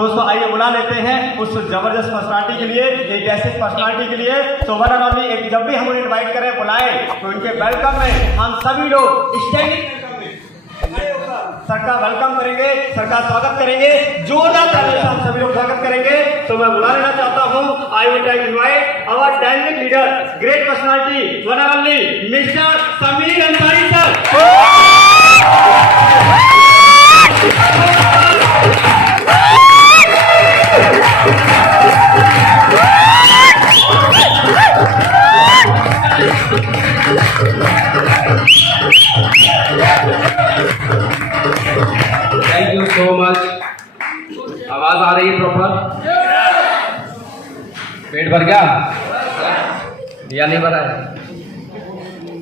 दोस्तों आइए बुला लेते हैं उस जबरदस्त पर्सनालिटी के लिए, एक ऐसे पर्सनालिटी के लिए तो वन एंड ओनली, एक जब भी हम उन्हें इन्वाइट करें बुलाएं तो इनके वेलकम में हम सभी लोग स्टैंडिंग सर का वेलकम करेंगे, सर का स्वागत करेंगे, जोरदार ताली से हम सभी लोग स्वागत करेंगे। तो मैं बुला लेना चाहता हूं, I would like to invite our dynamic leader, great personality, one and only mister Sameer Ansari sir. Thank you so much. आवाज आ रही है प्रॉपर? पेट भर गया या नहीं भरा है?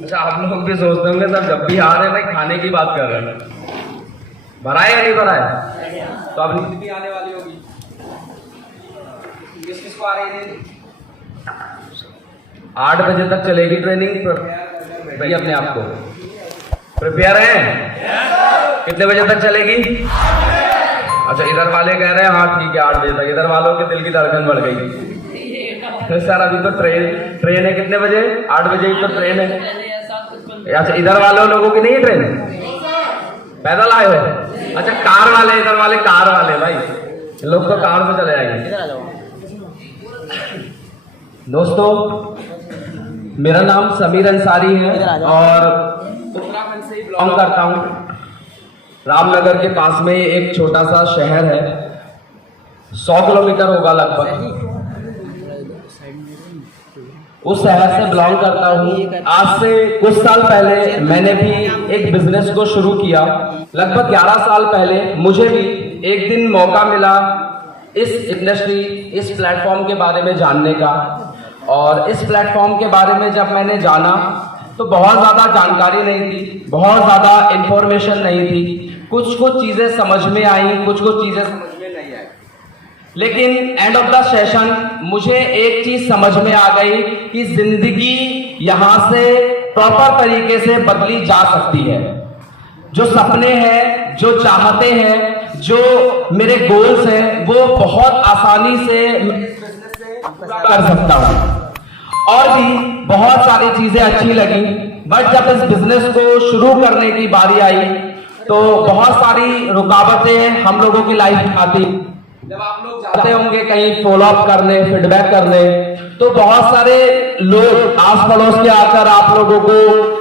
अच्छा, आप लोग भी सोचते होंगे सर जब भी आ रहे हैं भाई खाने की बात कर रहे हैं, भरा है या नहीं भरा है? तो अब नींद भी आने वाली होगी। किस किस को आ रही है? 8 बजे तक चलेगी ट्रेनिंग। भाई अपने आप को प्रिपेयर हैं? कितने बजे तक चलेगी? अच्छा, इधर वाले कह रहे हैं हाँ ठीक है 8 बजे तक। इधर वालों के दिल की धड़कन बढ़ गई। तो सर अभी तो ट्रेन है कितने बजे? 8 बजे ही तो ट्रेन है। अच्छा, इधर वालों लोगों की नहीं है ट्रेन? पैदल आए हो? अच्छा, कार वाले, इधर वाले कार वाले भाई लोग तो कार से चले आएंगे। दोस्तों मेरा नाम समीर अंसारी है और उत्तराखंड से बिलोंग करता हूँ। रामनगर के पास में एक छोटा सा शहर है, 100 किलोमीटर होगा लगभग। उस शहर से बिलोंग करता हूँ। आज से कुछ साल पहले मैंने भी एक बिजनेस को शुरू किया। लगभग 11 साल पहले मुझे भी एक दिन मौका मिला इस इंडस्ट्री, इस प्लेटफॉर्म के बारे में जानने का। और इस प्लेटफॉर्म के बारे में जब मैंने जाना तो बहुत ज़्यादा जानकारी नहीं थी, बहुत ज़्यादा इंफॉर्मेशन नहीं थी। कुछ चीज़ें समझ में आई, कुछ चीज़ें समझ में नहीं आई। लेकिन एंड ऑफ द सेशन मुझे एक चीज़ समझ में आ गई कि जिंदगी यहाँ से प्रॉपर तरीके से बदली जा सकती है। जो सपने हैं, जो चाहते हैं, जो मेरे गोल्स हैं, वो बहुत आसानी से कर सकता हूँ। और भी बहुत सारी चीजें अच्छी लगी, बट जब इस बिजनेस को शुरू करने की बारी आई तो बहुत सारी रुकावटें हम लोगों की लाइफ में आती। जब आप लोग जाते होंगे कहीं फॉलो अप करने, फीडबैक करने, तो बहुत सारे लोग आस पड़ोस के आकर आप लोगों को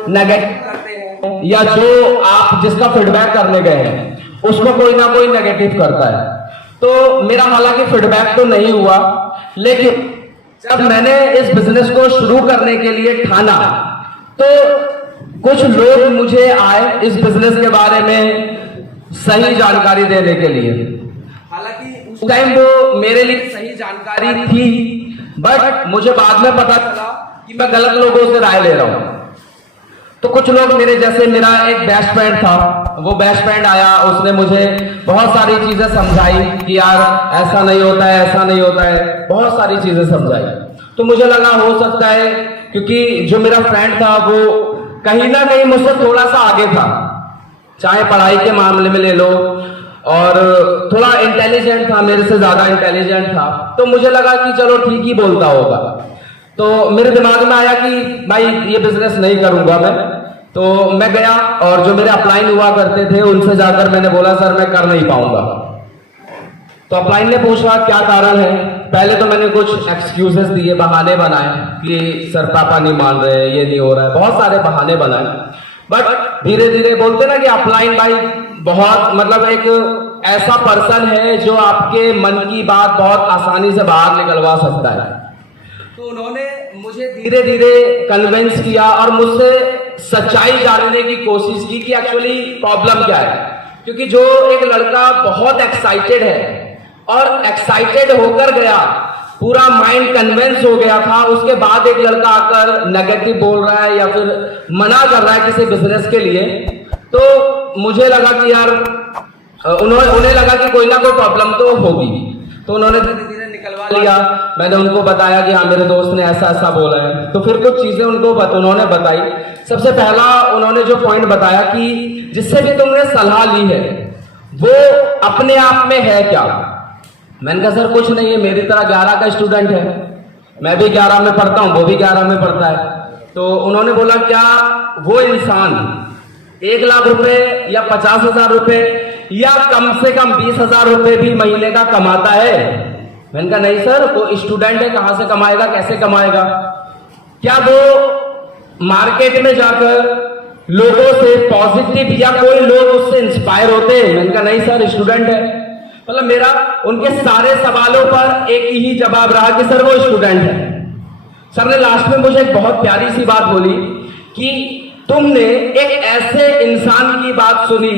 नेगेटिव करते हैं, या जो आप जिसका फीडबैक करने गए हैं उसको कोई ना कोई नेगेटिव करता है। तो मेरा हालांकि फीडबैक तो नहीं हुआ, लेकिन जब मैंने इस बिजनेस को शुरू करने के लिए ठाना तो कुछ लोग मुझे आए इस बिजनेस के बारे में सही जानकारी देने के लिए। हालांकि उस टाइम वो मेरे लिए सही जानकारी थी, बट मुझे बाद में पता चला कि मैं गलत लोगों से राय ले रहा हूं। तो कुछ लोग मेरे जैसे, मेरा एक बेस्ट फ्रेंड था, वो बेस्ट फ्रेंड आया, उसने मुझे बहुत सारी चीजें समझाई कि यार ऐसा नहीं होता है, ऐसा नहीं होता है, बहुत सारी चीजें समझाई। तो मुझे लगा हो सकता है, क्योंकि जो मेरा फ्रेंड था वो कहीं ना कहीं मुझसे थोड़ा सा आगे था, चाहे पढ़ाई के मामले में ले लो, और थोड़ा इंटेलिजेंट था, मेरे से ज्यादा इंटेलिजेंट था। तो मुझे लगा कि चलो ठीक ही बोलता होगा। तो मेरे दिमाग में आया कि भाई ये बिजनेस नहीं करूंगा मैं। तो मैं गया और जो मेरे अपलाइन हुआ करते थे उनसे जाकर मैंने बोला सर मैं कर नहीं पाऊंगा। तो अपलाइन ने पूछा क्या कारण है। पहले तो मैंने कुछ एक्सक्यूजेस दिए, बहाने बनाए कि सर पापा नहीं मान रहे, ये नहीं हो रहा है, बहुत सारे बहाने बनाए। बट धीरे धीरे बोलते ना कि अपलाइन भाई बहुत मतलब एक ऐसा पर्सन है जो आपके मन की बात बहुत आसानी से बाहर निकलवा सकता है। तो उन्होंने मुझे धीरे धीरे कन्विंस किया और मुझसे सच्चाई जानने की कोशिश की कि एक्चुअली प्रॉब्लम क्या है। क्योंकि जो एक लड़का बहुत एक्साइटेड है और एक्साइटेड होकर गया, पूरा माइंड कन्विंस हो गया था, उसके बाद एक लड़का आकर नेगेटिव बोल रहा है या फिर मना कर रहा है किसी बिजनेस के लिए, तो मुझे लगा कि यार उन्हें लगा कि कोई ना कोई प्रॉब्लम तो होगी। तो उन्होंने धीरे धीरे निकलवा लिया। मैंने उनको बताया कि हाँ मेरे दोस्त ने ऐसा ऐसा बोला है। तो फिर कुछ चीजें उन्होंने बताई। सबसे पहला उन्होंने जो पॉइंट बताया कि जिससे भी तुमने सलाह ली है वो अपने आप में है क्या। मैंने कहा सर कुछ नहीं है, मेरी तरह 11 का स्टूडेंट है, मैं भी 11 में पढ़ता हूँ, वो भी 11 में पढ़ता है। तो उन्होंने बोला क्या वो इंसान 1 लाख रुपए या 50,000 रुपए या कम से कम 20,000 रुपए भी महीने का कमाता है? मैंने कहा नहीं सर, वो स्टूडेंट है, कहां से कमाएगा, कैसे कमाएगा? क्या वो मार्केट में जाकर लोगों से पॉजिटिव या कोई लोग उससे इंस्पायर होते हैं? मैंने कहा नहीं सर, स्टूडेंट है। मतलब मेरा उनके सारे सवालों पर एक ही जवाब रहा कि सर वो स्टूडेंट है। सर ने लास्ट में मुझे एक बहुत प्यारी सी बात बोली कि तुमने एक ऐसे इंसान की बात सुनी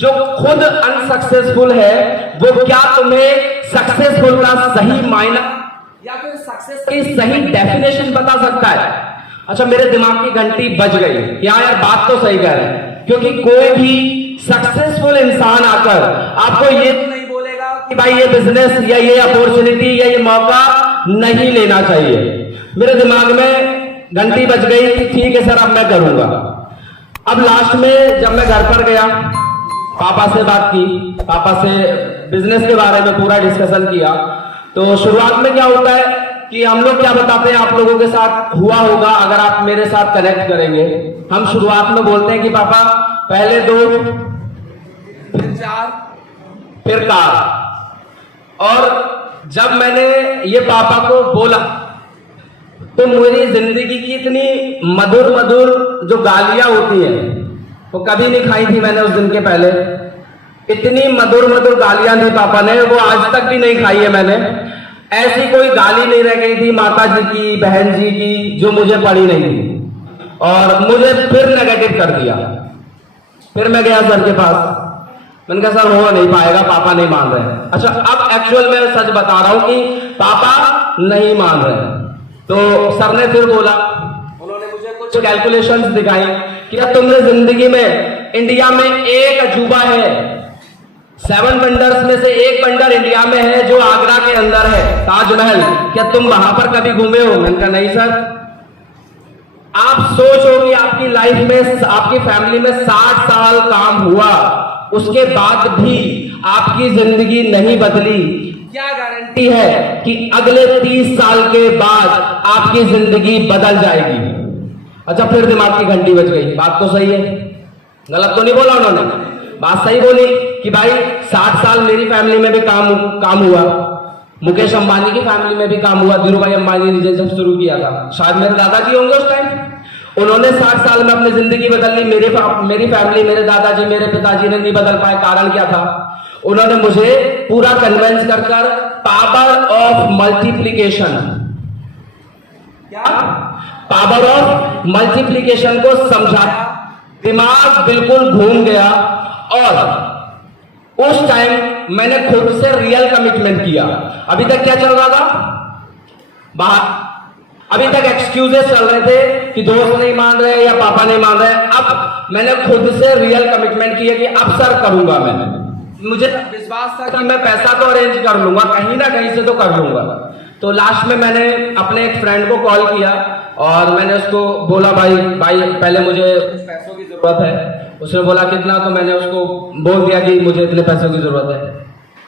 जो खुद अनसक्सेसफुल है, वो क्या तुम्हें सक्सेसफुल का सही मायना या फिर सक्सेस की सही डेफिनेशन बता सकता है? अच्छा, मेरे दिमाग की घंटी बज गई कि हाँ यार, बात तो सही कह रहे हैं, क्योंकि कोई भी सक्सेसफुल इंसान आकर आपको ये तो नहीं बोलेगा कि भाई ये बिजनेस या ये अपॉर्चुनिटी या ये मौका नहीं लेना चाहिए। मेरे दिमाग में घंटी बज गई कि ठीक है सर, अब मैं करूंगा। अब लास्ट में जब मैं घर पर गया, पापा से बात की, पापा से बिजनेस के बारे में पूरा डिस्कशन किया। तो शुरुआत में क्या होता है कि हम लोग क्या बताते हैं, आप लोगों के साथ हुआ होगा अगर आप मेरे साथ कनेक्ट करेंगे। हम शुरुआत में बोलते हैं कि पापा पहले 2 फिर 4 फिर कार। और जब मैंने ये पापा को बोला तो मेरी जिंदगी की इतनी मधुर मधुर जो गालियां होती हैं वो कभी नहीं खाई थी मैंने उस दिन के पहले। इतनी मधुर मधुर गालियां दी पापा ने, वो आज तक भी नहीं खाई है मैंने। ऐसी कोई गाली नहीं रह गई थी माता जी की, बहन जी की, जो मुझे पड़ी नहीं थी। और मुझे फिर नेगेटिव कर दिया। फिर मैं गया सर के पास, मैंने कहा सर हो नहीं पाएगा, पापा नहीं मान रहे। अच्छा, अब एक्चुअल में सच बता रहा हूं कि पापा नहीं मान रहे। तो सर ने फिर बोला, उन्होंने मुझे कुछ कैलकुलेशंस दिखाई कि अब तुमने जिंदगी में इंडिया में एक अजूबा है, 7 वंडर्स में से एक वंडर इंडिया में है जो आगरा के अंदर है, ताजमहल। क्या तुम वहां पर कभी घूमे हो? मैंने कहा नहीं सर। आप सोचो कि आपकी लाइफ में, आपकी फैमिली में 60 साल काम हुआ, उसके बाद भी आपकी जिंदगी नहीं बदली। क्या गारंटी है कि अगले 30 साल के बाद आपकी जिंदगी बदल जाएगी? अच्छा, फिर दिमाग की घंटी बज गई, बात तो सही है, गलत तो नहीं बोला उन्होंने, बात सही बोली कि भाई 60 साल मेरी फैमिली में भी काम हुआ, मुकेश अंबानी की फैमिली में भी काम हुआ, धीरू भाई अंबानी ने जब शुरू किया था, शायद मेरे दादाजी होंगे उस टाइम, उन्होंने 60 साल में अपनी जिंदगी बदल ली। मेरी फैमिली, मेरे दादाजी, मेरे पिताजी ने नहीं बदल पाए। कारण क्या था? उन्होंने मुझे पूरा कन्विंस कर पावर ऑफ मल्टीप्लीकेशन, क्या पावर ऑफ मल्टीप्लीकेशन को समझाया। दिमाग बिल्कुल घूम गया और उस टाइम मैंने खुद से रियल कमिटमेंट किया। अभी तक क्या चल रहा था बाहर, अभी तक एक्सक्यूजेस चल रहे थे कि दोस्त नहीं मान रहे या पापा नहीं मान रहे। अब मैंने खुद से रियल कमिटमेंट किया कि अब सर करूंगा। मुझे विश्वास था कि मैं पैसा तो अरेंज कर लूंगा, कहीं ना कहीं से तो कर लूंगा। तो लास्ट में मैंने अपने एक फ्रेंड को कॉल किया और मैंने उसको बोला भाई पहले मुझे पैसों की जरूरत है। उसने बोला कितना? तो मैंने उसको बोल दिया कि मुझे इतने पैसों की जरूरत है।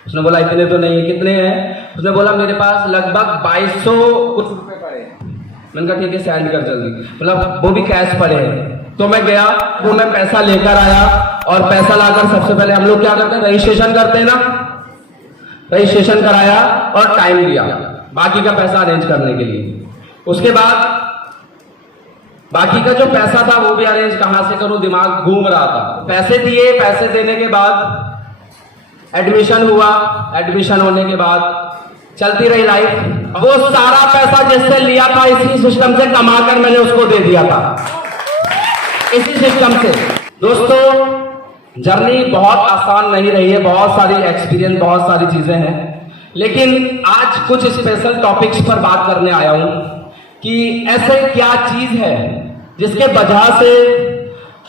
उसने बोला इतने तो नहीं, कितने हैं? उसने बोला मेरे पास लगभग 2200 कुछ रुपए पड़े। मैंने कहा ठीक है सेंड कर जल्दी, मतलब वो भी कैश पड़े हैं। तो मैं गया, वो मैं पैसा लेकर आया और पैसा लाकर सबसे पहले हम लोग क्या करते हैं, रजिस्ट्रेशन करते हैं ना, रजिस्ट्रेशन कराया और टाइम लिया बाकी का पैसा अरेंज करने के लिए। उसके बाद बाकी का जो पैसा था वो भी अरेंज कहां से करूं, दिमाग घूम रहा था। पैसे दिए, पैसे देने के बाद एडमिशन हुआ, एडमिशन होने के बाद चलती रही लाइफ। वो सारा पैसा जिससे लिया था इसी सिस्टम से कमाकर मैंने उसको दे दिया था, इसी सिस्टम से। दोस्तों जर्नी बहुत आसान नहीं रही है, बहुत सारी एक्सपीरियंस, बहुत सारी चीजें हैं, लेकिन आज कुछ स्पेशल टॉपिक्स पर बात करने आया हूं कि ऐसे क्या चीज है जिसके वजह से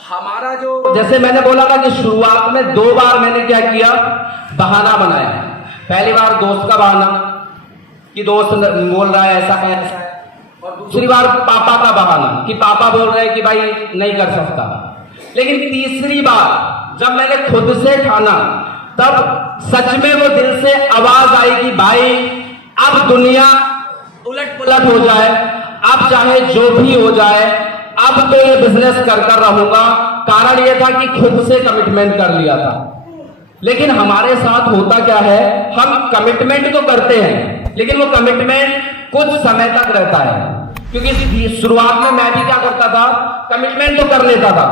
हमारा जो, जैसे मैंने बोला था कि शुरुआत में 2 बार मैंने क्या किया, बहाना बनाया। पहली बार दोस्त का बहाना कि दोस्त बोल रहा है ऐसा है ऐसा है, और दूसरी बार पापा का बहाना कि पापा बोल रहे हैं कि भाई नहीं कर सकता। लेकिन तीसरी बार जब मैंने खुद से ठाना तब सच में वो दिल से आवाज आई कि भाई अब दुनिया उलट पुलट हो जाए, अब चाहे जो भी हो जाए, अब तो ये बिजनेस कर रहूंगा। कारण ये था कि खुद से कमिटमेंट कर लिया था। लेकिन हमारे साथ होता क्या है, हम कमिटमेंट तो करते हैं लेकिन वो कमिटमेंट कुछ समय तक रहता है। क्योंकि शुरुआत में मैं भी क्या करता था, कमिटमेंट तो कर लेता था,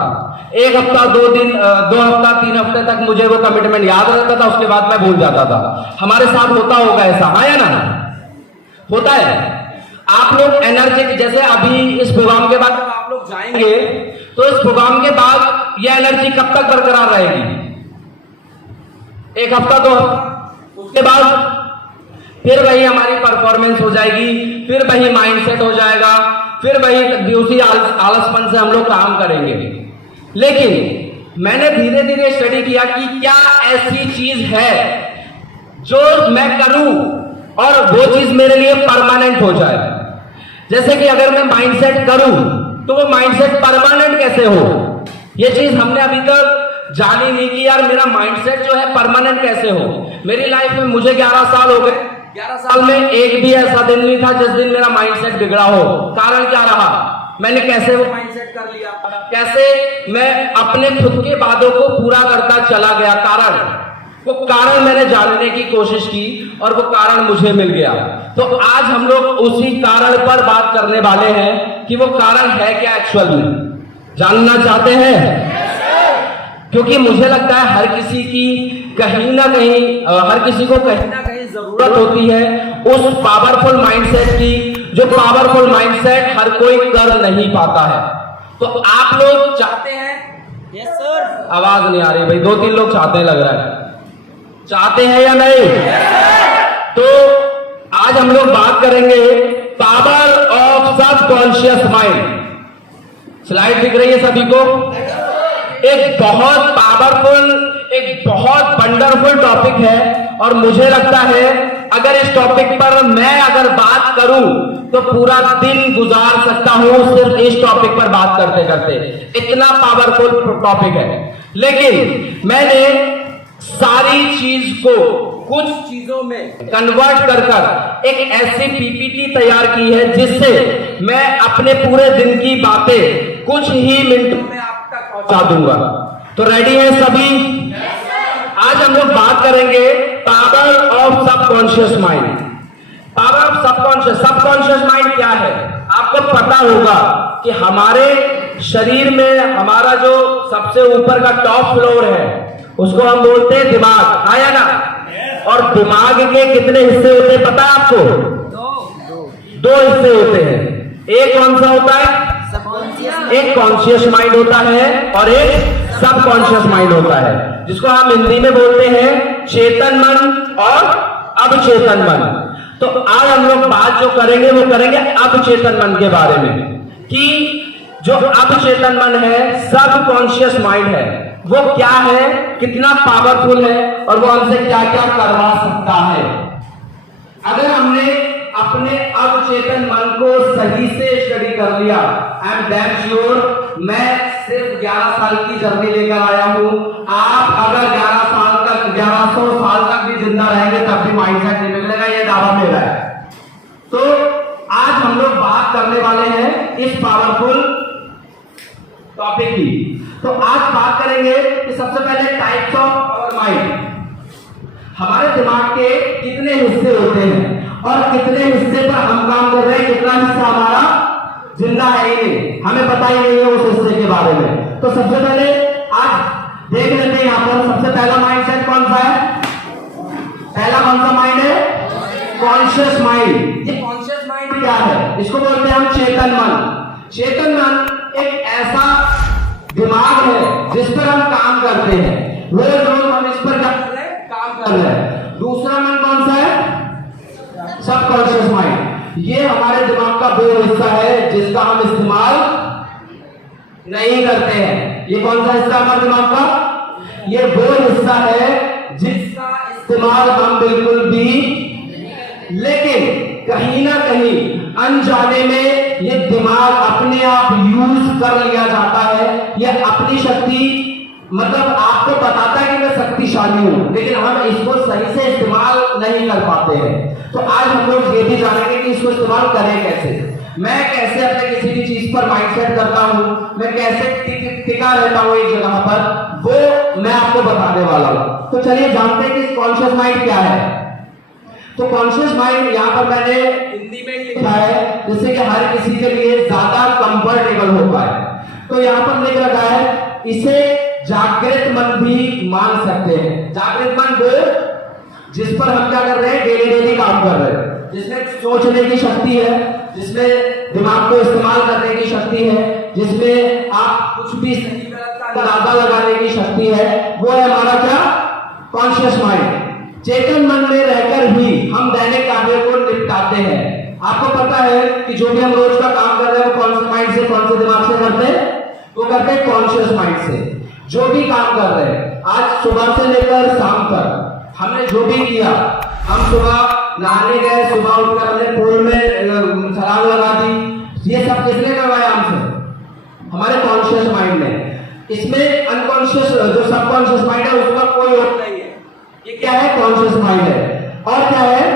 1 हफ्ता 2 दिन 2 हफ्ता 3 हफ्ते तक मुझे वो कमिटमेंट याद रहता था, उसके बाद मैं भूल जाता था। हमारे साथ होता होगा ऐसा, हाँ या ना? होता है। आप लोग एनर्जी, जैसे अभी इस प्रोग्राम के बाद आप लोग जाएंगे तो इस प्रोग्राम के बाद ये एनर्जी कब तक बरकरार रहेगी? 1 हफ्ता 2 हफ्ता, उसके बाद फिर वही हमारी परफॉर्मेंस हो जाएगी, फिर वही माइंडसेट हो जाएगा, फिर वही उसी आलसपन से हम लोग काम करेंगे। लेकिन मैंने धीरे धीरे स्टडी किया कि क्या ऐसी चीज है जो मैं करूं और वो चीज मेरे लिए परमानेंट हो जाए। जैसे कि अगर मैं माइंडसेट करूं तो वो माइंडसेट परमानेंट कैसे हो, ये चीज हमने अभी तक जानी नहीं कि यार मेरा माइंडसेट जो है परमानेंट कैसे हो। मेरी लाइफ में मुझे 11 साल हो गए, 11 साल में एक भी ऐसा दिन नहीं था जिस दिन मेरा माइंडसेट बिगड़ा हो। कारण क्या रहा, मैंने कैसे वो माइंडसेट कर लिया, कैसे मैं अपने खुद के वादों को पूरा करता चला गया। कारण मैंने जानने की कोशिश की और वो कारण मुझे मिल गया। तो आज हम लोग उसी कारण पर बात करने वाले हैं कि वो कारण है क्या एक्चुअल में, जानना चाहते हैं? क्योंकि मुझे लगता है हर किसी की कहीं ना कहीं हर किसी को कहीं ना कहीं जरूरत होती है उस पावरफुल माइंडसेट की, जो पावरफुल माइंडसेट हर कोई कर नहीं पाता है। तो आप लोग चाहते हैं? Yes sir. आवाज नहीं आ रही भाई, 2-3 लोग चाहते हैं लग रहा है, चाहते हैं या नहीं? तो आज हम लोग बात करेंगे power of subconscious mind. Slide दिख रही है सभी को? एक बहुत पावरफुल, एक बहुत वंडरफुल टॉपिक है और मुझे लगता है अगर इस टॉपिक पर मैं अगर बात करूं तो पूरा दिन गुजार सकता हूं सिर्फ इस टॉपिक पर बात करते करते, इतना पावरफुल टॉपिक है। लेकिन मैंने सारी चीज को कुछ चीजों में कन्वर्ट कर एक ऐसी पीपीटी तैयार की है जिससे मैं अपने पूरे दिन की बातें कुछ ही मिनटों में आप तक पहुंचा दूंगा। तो रेडी हैं सभी? आज हम लोग बात करेंगे power of subconscious mind. Power of subconscious mind क्या है? आपको पता होगा कि हमारे शरीर में हमारा जो सबसे ऊपर का टॉप फ्लोर है उसको हम बोलते हैं दिमाग, आया ना? और दिमाग के कितने हिस्से होते हैं पता है आपको? 2 हिस्से होते हैं। एक कौन सा होता है? एक कॉन्शियस माइंड होता है और एक सबकॉन्शियस माइंड होता है, जिसको हम हिंदी में बोलते हैं चेतन मन और अवचेतन मन। तो आज हम लोग बात जो करेंगे वो करेंगे अवचेतन मन के बारे में, कि जो अवचेतन मन है, सबकॉन्शियस माइंड है, वो क्या है, कितना पावरफुल है और वो हमसे क्या क्या करवा सकता है। अगर हमने अपने अवचेतन मन को सही से स्टडी कर लिया, आई एम डैम श्योर, मैं सिर्फ 11 साल की जर्नी लेकर आया हूं। आप अगर 11 साल तक 1100 साल तक भी जिंदा रहेंगे तब भी माइंडसेट नहीं मिलेगा, ये दावा मेरा है। तो आज हम लोग बात करने वाले हैं इस पावरफुल टॉपिक की। तो आज बात करेंगे कि सबसे पहले टाइप्स ऑफ आवर माइंड। हमारे दिमाग के कितने हिस्से होते हैं और कितने हिस्से पर हम काम कर रहे हैं, कितना हिस्सा हमारा जिंदा है ही नहीं, हमें पता ही नहीं है उस हिस्से के बारे में। तो सबसे पहले आज देख लेते हैं यहाँ पर सबसे पहला माइंडसेट कौन सा है? पहला कौन सा माइंड है? Conscious mind. ये कॉन्शियस माइंड क्या है? इसको बोलते हैं हम चेतन मन। चेतन मन एक ऐसा दिमाग है जिस पर हम काम करते हैं, रोज रोज हम इस पर काम कर रहे हैं। दूसरा मन कौन सा है? Subconscious mind. ये हमारे दिमाग का वो हिस्सा है जिसका हम इस्तेमाल नहीं करते हैं। ये कौन सा हिस्सा हमारे दिमाग का? ये वो हिस्सा है जिसका इस्तेमाल हम बिल्कुल भी, लेकिन कहीं ना कहीं अनजाने में ये दिमाग अपने आप यूज कर लिया जाता है। ये अपनी शक्ति मतलब आपको बताता है कि मैं शक्तिशाली हूं, लेकिन हम इसको सही से इस्तेमाल नहीं कर पाते हैं। तो आज हम लोग ये भी जानेंगे कि इसको इस्तेमाल करें कैसे। मैं कैसे अपने किसी भी चीज पर माइंडसेट करता हूं, मैं कैसे टिका रहता हूं एक जगह पर, वो मैं आपको बताने वाला हूं। तो चलिए जानते हैं कि कॉन्शियस माइंड क्या है। तो कॉन्शियस माइंड यहाँ पर मैंने हिंदी में लिखा है जिससे कि हर किसी के लिए ज्यादा कंफर्टेबल हो पाए। तो यहाँ पर लिख रखा है, इसे जागृत मन भी मान सकते हैं। जागृत मन वो जिस पर हम क्या कर रहे हैं, डेली डेली काम कर रहे हैं, जिसमें सोचने की शक्ति है, जिसमें दिमाग को इस्तेमाल करने की शक्ति है, जिसमें आप कुछ भी सही गलत का अंदाजा लगाने की शक्ति है, वो है हमारा क्या, कॉन्शियस माइंड। चेतन मन में रहकर भी हम दैनिक कार्यों को निपटाते हैं। आपको पता है कि जो भी हम रोज का काम कर रहे हैं वो कौन से माइंड से, कौन से दिमाग से करते हैं, वो करते हैं कॉन्शियस माइंड से। जो भी काम कर रहे हैं, आज सुबह से लेकर शाम तक हमने जो भी किया, हम सुबह नहाने गए, सुबह उठकर हमने पूल में छलांग लगा दी, ये सब किसने करवाया हमसे, हमारे कॉन्शियस माइंड ने। इसमें अनकॉन्शियस जो सबकॉन्शियस माइंड है उसका कोई रोल नहीं है। ये क्या है, कॉन्शियस माइंड है। और क्या है,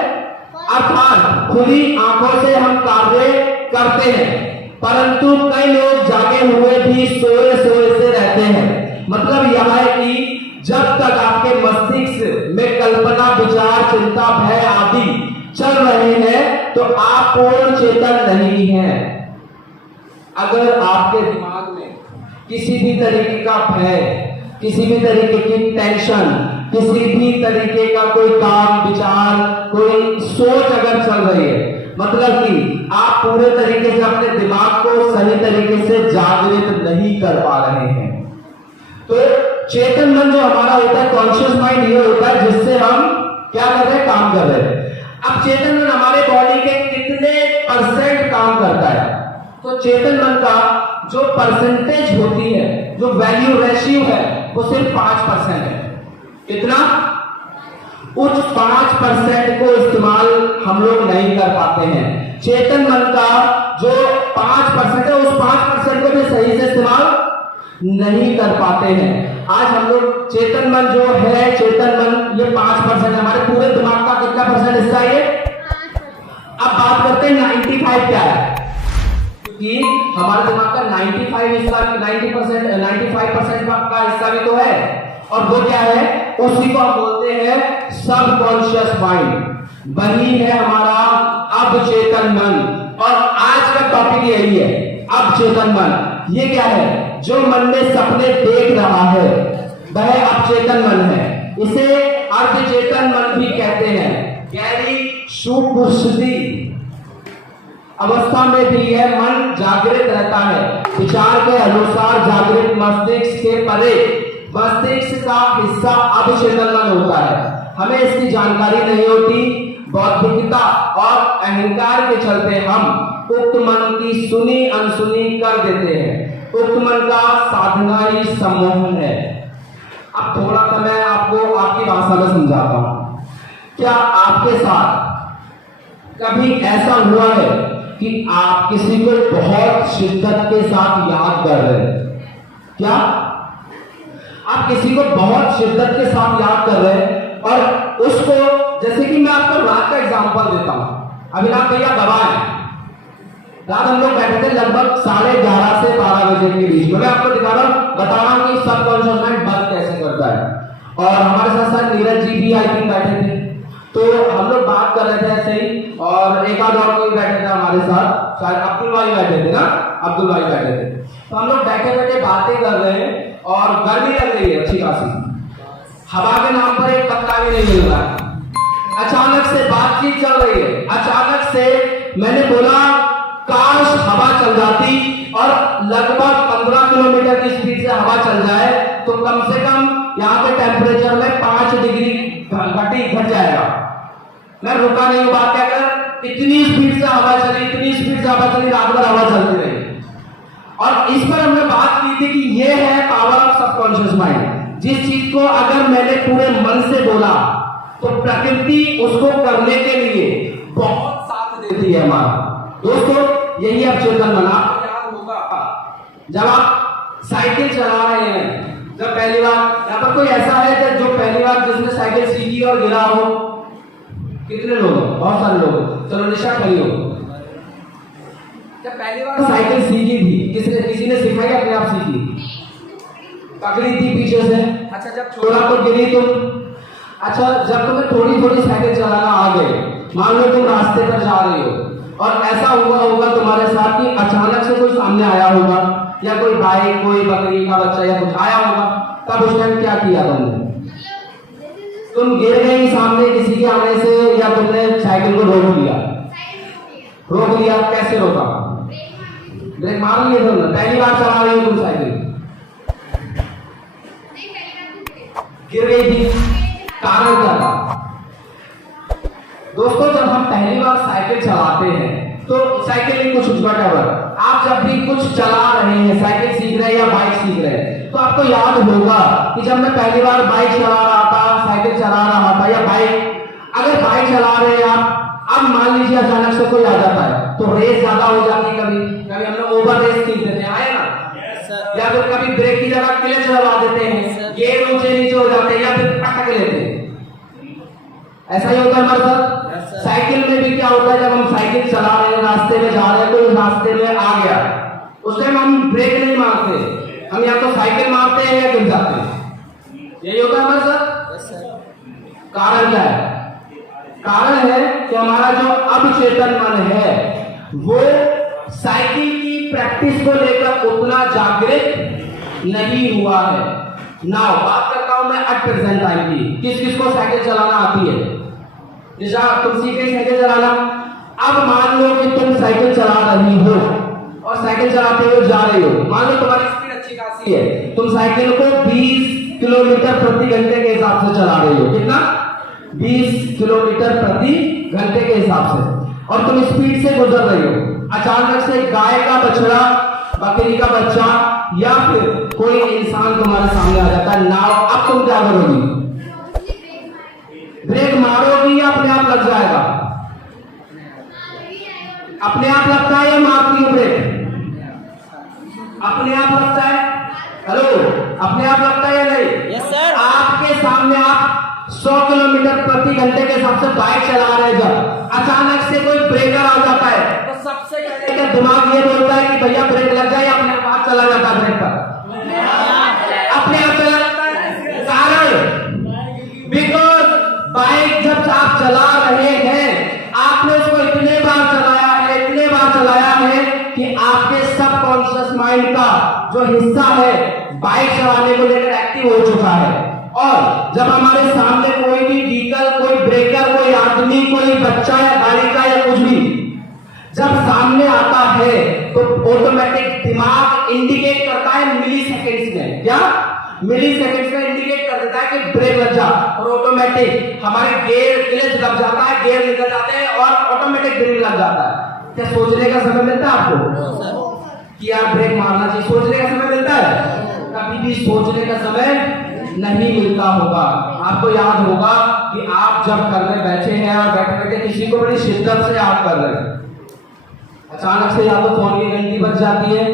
अर्थात खुली आंखों से हम कार्य करते हैं, परंतु कई लोग जागे हुए भी सोए सोए से रहते हैं। मतलब यह है कि जब तक आपके मस्तिष्क में कल्पना, विचार, चिंता, भय आदि चल रहे हैं तो आप पूर्ण चेतन नहीं हैं। अगर आपके दिमाग में किसी भी तरीके का भय, किसी भी तरीके की टेंशन, किसी भी तरीके का कोई काम, विचार, कोई सोच अगर चल रही है, मतलब कि आप पूरे तरीके से अपने दिमाग को सही तरीके से जागृत नहीं कर पा रहे हैं। तो चेतन मन जो हमारा होता है, कॉन्शियस माइंड, ये होता है जिससे हम क्या कर रहे हैं, काम कर रहे हैं। अब चेतन मन हमारे बॉडी के कितने % काम करता है, तो चेतन मन का जो परसेंटेज होती है, जो वैल्यू रेशियो है, वो सिर्फ 5% है। कितना, उस 5% को इस्तेमाल हम लोग नहीं कर पाते हैं। चेतन मन का जो 5% है, उस 5% को भी सही से इस्तेमाल नहीं कर पाते हैं। आज हम लोग चेतन मन जो है, चेतन मन ये 5% है। हमारे पूरे दिमाग का कितना % हिस्सा है? अब बात करते हैं 95 क्या है, क्योंकि हमारे दिमाग का 95 हिस्सा, 95% का हिस्सा भी तो है। और वो क्या है, उसी को हम बोलते हैं सबकॉन्शियस माइंड। वही है हमारा अब चेतन मन। और आज का टॉपिक यही है, अब चेतन मन। ये क्या है, जो मन में सपने देख रहा है वह अब चेतन मन है। इसे अर्ध चेतन मन भी कहते हैं। गहरी सुपुष्टि अवस्था में भी यह मन जागृत रहता है। विचार के अनुसार जागृत मस्तिष्क के परे मस्तिष्क का हिस्सा अब चेतन मन होता है। हमें इसकी जानकारी नहीं होती। बौद्धिकता और अहंकार के चलते हम उक्त मन की सुनी अनसुनी कर देते हैं। उक्त मन का साधना ही सम्मोहन है। अब थोड़ा सा मैं आपको आपकी भाषा में समझाता हूं। क्या आपके साथ कभी ऐसा हुआ है कि आप किसी को बहुत शिद्दत के साथ याद कर रहे हैं? क्या आप किसी को बहुत शिद्दत के साथ याद कर रहे हैं और उसको, जैसे कि मैं आपको रात का एग्जांपल देता हूं। अभिनाभ भैया गवाह है, रात हम लोग बैठे थे लगभग 11:30 से 12 बजे के बीच में। मैं आपको बता रहा हूं कि सबकॉन्शियस माइंड वर्क कैसे करता है। और हमारे साथ साथ नीरज जी भी आई थिंक बैठे थे, तो हम लोग बात कर रहे थे ऐसे ही। और एक आध और कोई बैठे थे हमारे साथ, शायद अब्दुल भाई बैठे थे ना, अब्दुल भाई बैठे थे। तो हम लोग बैठे बैठे बातें कर रहे हैं और गर्मी लग रही है अच्छी खासी, हवा के नाम पर एक पत्ता भी नहीं मिल रहा है। अचानक से बातचीत चल रही है, अचानक से मैंने बोला काश हवा चल जाती और लगभग 15 किलोमीटर की स्पीड से हवा चल जाए तो कम से कम यहाँ पे टेम्परेचर में 5 डिग्री घट जाएगा। मैं रुका नहीं हूँ, बात क्या कर, इतनी स्पीड से हवा चली, इतनी स्पीड से हवा चली, रात भर हवा चलती रही। और इस पर हमने बात की थी कि ये है पावर ऑफ सबकॉन्शियस माइंड। जिस चीज को अगर मैंने पूरे मन से बोला तो प्रकृति उसको करने के लिए बहुत साथ देती है हमारा। दोस्तों यही अब चेतन मन। आपको याद होगा जब आप साइकिल चला रहे हैं जब पहली बार, यहाँ पर कोई ऐसा है जो पहली बार जिसने साइकिल सीखी और गिरा हो? कितने लोग हैं? बहुत सारे लोग हैं। चलो निशा खड़ी हो। जब पहली बार साइकिल सीखी थी, किसी ने सिखाई, अपने आप सीखी? पकड़ी थी पीछे से? अच्छा, जब छोड़ा तो गिरी तुम? अच्छा, जब तुम्हें थोड़ी थोड़ी साइकिल चलाना आ गए, मान लो तुम रास्ते पर जा रही हो और ऐसा हुआ होगा तुम्हारे साथ कि अचानक से कोई सामने आया होगा, या कोई बाइक, कोई बकरी का बच्चा या कुछ आया होगा, तब उस टाइम क्या किया तुमने? तुम गिर गई सामने किसी के आने से, या तुमने साइकिल को रोक लिया? रोक लिया, कैसे रोका? ब्रेक मार लिए तुमने? पहली बार चला रही हो तुम साइकिल, गिर गई थी, कारण क्या था? दोस्तों, जब हम पहली बार साइकिल चलाते हैं तो साइकिलिंग कुछ वटेवर, आप जब भी कुछ चला रहे हैं, साइकिल सीख रहे हैं या बाइक सीख रहे हैं, तो आपको याद होगा कि जब मैं पहली बार बाइक चला रहा था, साइकिल चला रहा था या बाइक, अगर बाइक चला रहे हैं आप, अब मान लीजिए अचानक से कोई आ जाता है तो रेस ज्यादा हो जाती है, कभी कभी हम लोग ओवर रेस सीख देते हैं, आए ना? या फिर कभी ब्रेक की जगह क्लच लगा देते हैं, गियर ऊंचे नीचे हो जाते हैं, या फिर पटक लेते हैं। ऐसा ही होता है हमारे साथ। साइकिल में भी क्या होता है, जब हम साइकिल चला रहे हैं, रास्ते में जा रहे हैं, तो रास्ते में आ गया, उस टाइम हम ब्रेक नहीं मारते, हम या तो साइकिल मारते हैं या गिर जाते हैं। यही होता है हमारे साथ। कारण क्या है? कारण है कि हमारा जो अवचेतन मन है वो साइकिल की प्रैक्टिस को लेकर उतना जागृत नहीं हुआ है। नाउ बात करता हूं मैं एट प्रेजेंट टाइम की। किस किस को साइकिल चलाना आती है? निशा, तुम सीख गई साइकिल चलाना। अब मान लो कि तुम साइकिल चला रही हो और साइकिल चलाते हुए जा रही हो, मान लो तुम्हारी स्पीड अच्छी खासी है, तुम साइकिल को 20 किलोमीटर प्रति घंटे के हिसाब से चला रही हो। कितना? 20 किलोमीटर प्रति घंटे के हिसाब से, और तुम स्पीड से गुजर रही हो। अचानक से गाय का बछड़ा, बकरी का बच्चा या फिर कोई इंसान तुम्हारे सामने आ जाता है। नाउ अब तुम क्या करोगी? ब्रेक मारोगी या अपने आप लग जाएगा? अपने आप लगता है या मारती हो ब्रेक? अपने आप लगता है। हेलो, अपने आप लगता है या नहीं? Yes sir. आपके सामने आप 100 किलोमीटर प्रति घंटे के हिसाब से बाइक चला रहे हैं, जब अचानक से कोई ब्रेकर आ जाता है तो सबसे पहले क्या दिमाग ये बोलता है कि भैया ब्रेक लग जाए, अपने आप चला जाता है ब्रेक पर? अपने आप चला जाता है। कारण बिकॉज बाइक जब आप चला रहे हैं, आपने उसको इतने बार चलाया है कि आपके सबकॉन्शियस माइंड का जो हिस्सा है बाइक चलाने को लेकर एक्टिव हो चुका है। और जब हमारे सामने कोई भी व्हीकल, कोई ब्रेकर, कोई आदमी, कोई बच्चा या गाड़ी का या कुछ भी जब सामने आता है तो ऑटोमेटिक दिमाग इंडिकेट करता है मिली सेकेंड्स में। क्या? मिली सेकेंड्स में इंडिकेट कर देता है कि ब्रेक लग जा, और ऑटोमेटिक हमारे गियर क्लच दब जाता है, गियर निकल जाते हैं और ऑटोमेटिक ब्रेक लग जाता है। क्या सोचने का समय मिलता है आपको कि यार ब्रेक मारना चाहिए? सोचने का समय मिलता है? कभी भी सोचने का समय नहीं मिलता होगा। आपको याद होगा कि आप जब करने बैठे हैं और बैठे बैठे किसी को बड़ी शिद्दत से आप कर रहे हैं, अचानक से या तो फोन की घंटी बज जाती है,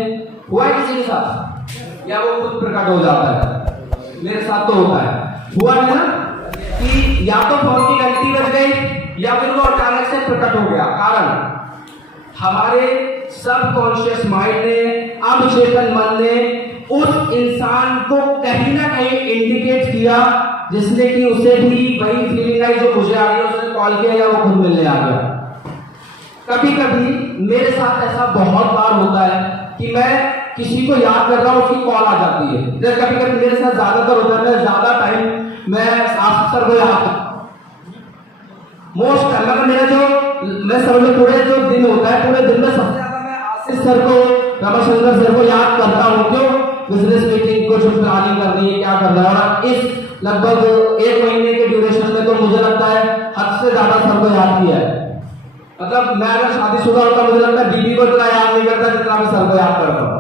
हुआ है किसी के साथ, या वो खुद प्रकट हो जाता है। मेरे साथ तो होता है, हुआ है ना, कि या तो फोन की घंटी बज गई या फिर वो अचानक से प्रकट हो गया। कारण हमारे सबकॉन्शियस माइंड ने, अवचेतन मन ने उस इंसान को कहीं ना कहीं इंडिकेट किया, जिसने कि उसे भी वही फीलिंग आई जो मुझे आ रही है। उसने कॉल किया या वो खुद मिलने आ गया। कभी कभी मेरे साथ ऐसा बहुत बार होता है कि मैं किसी को याद कर रहा हूं, उसकी कॉल आ जाती है। जैसे कभी कभी मेरे साथ ज्यादातर होता है, मैं ज्यादा टाइम मैं आसिफ को याद मोस्ट मतलब मेरा जो मैं समझ लो पूरे जो दिन होता है, पूरे दिन में सबसे ज्यादा मैं आसिफ सर को, रमाशंकर सर को याद करता हूँ। क्यों? बिजनेस मीटिंग को जो प्लानिंग करनी है, क्या करना है। और इस लगभग 1 महीने के ड्यूरेशन में तो मुझे लगता है हद से ज्यादा सर को याद किया है। मतलब मैं अगर शादीशुदा होता, मुझे लगता है बीवी को इतना याद नहीं करता जितना मैं सर को याद करता हूँ।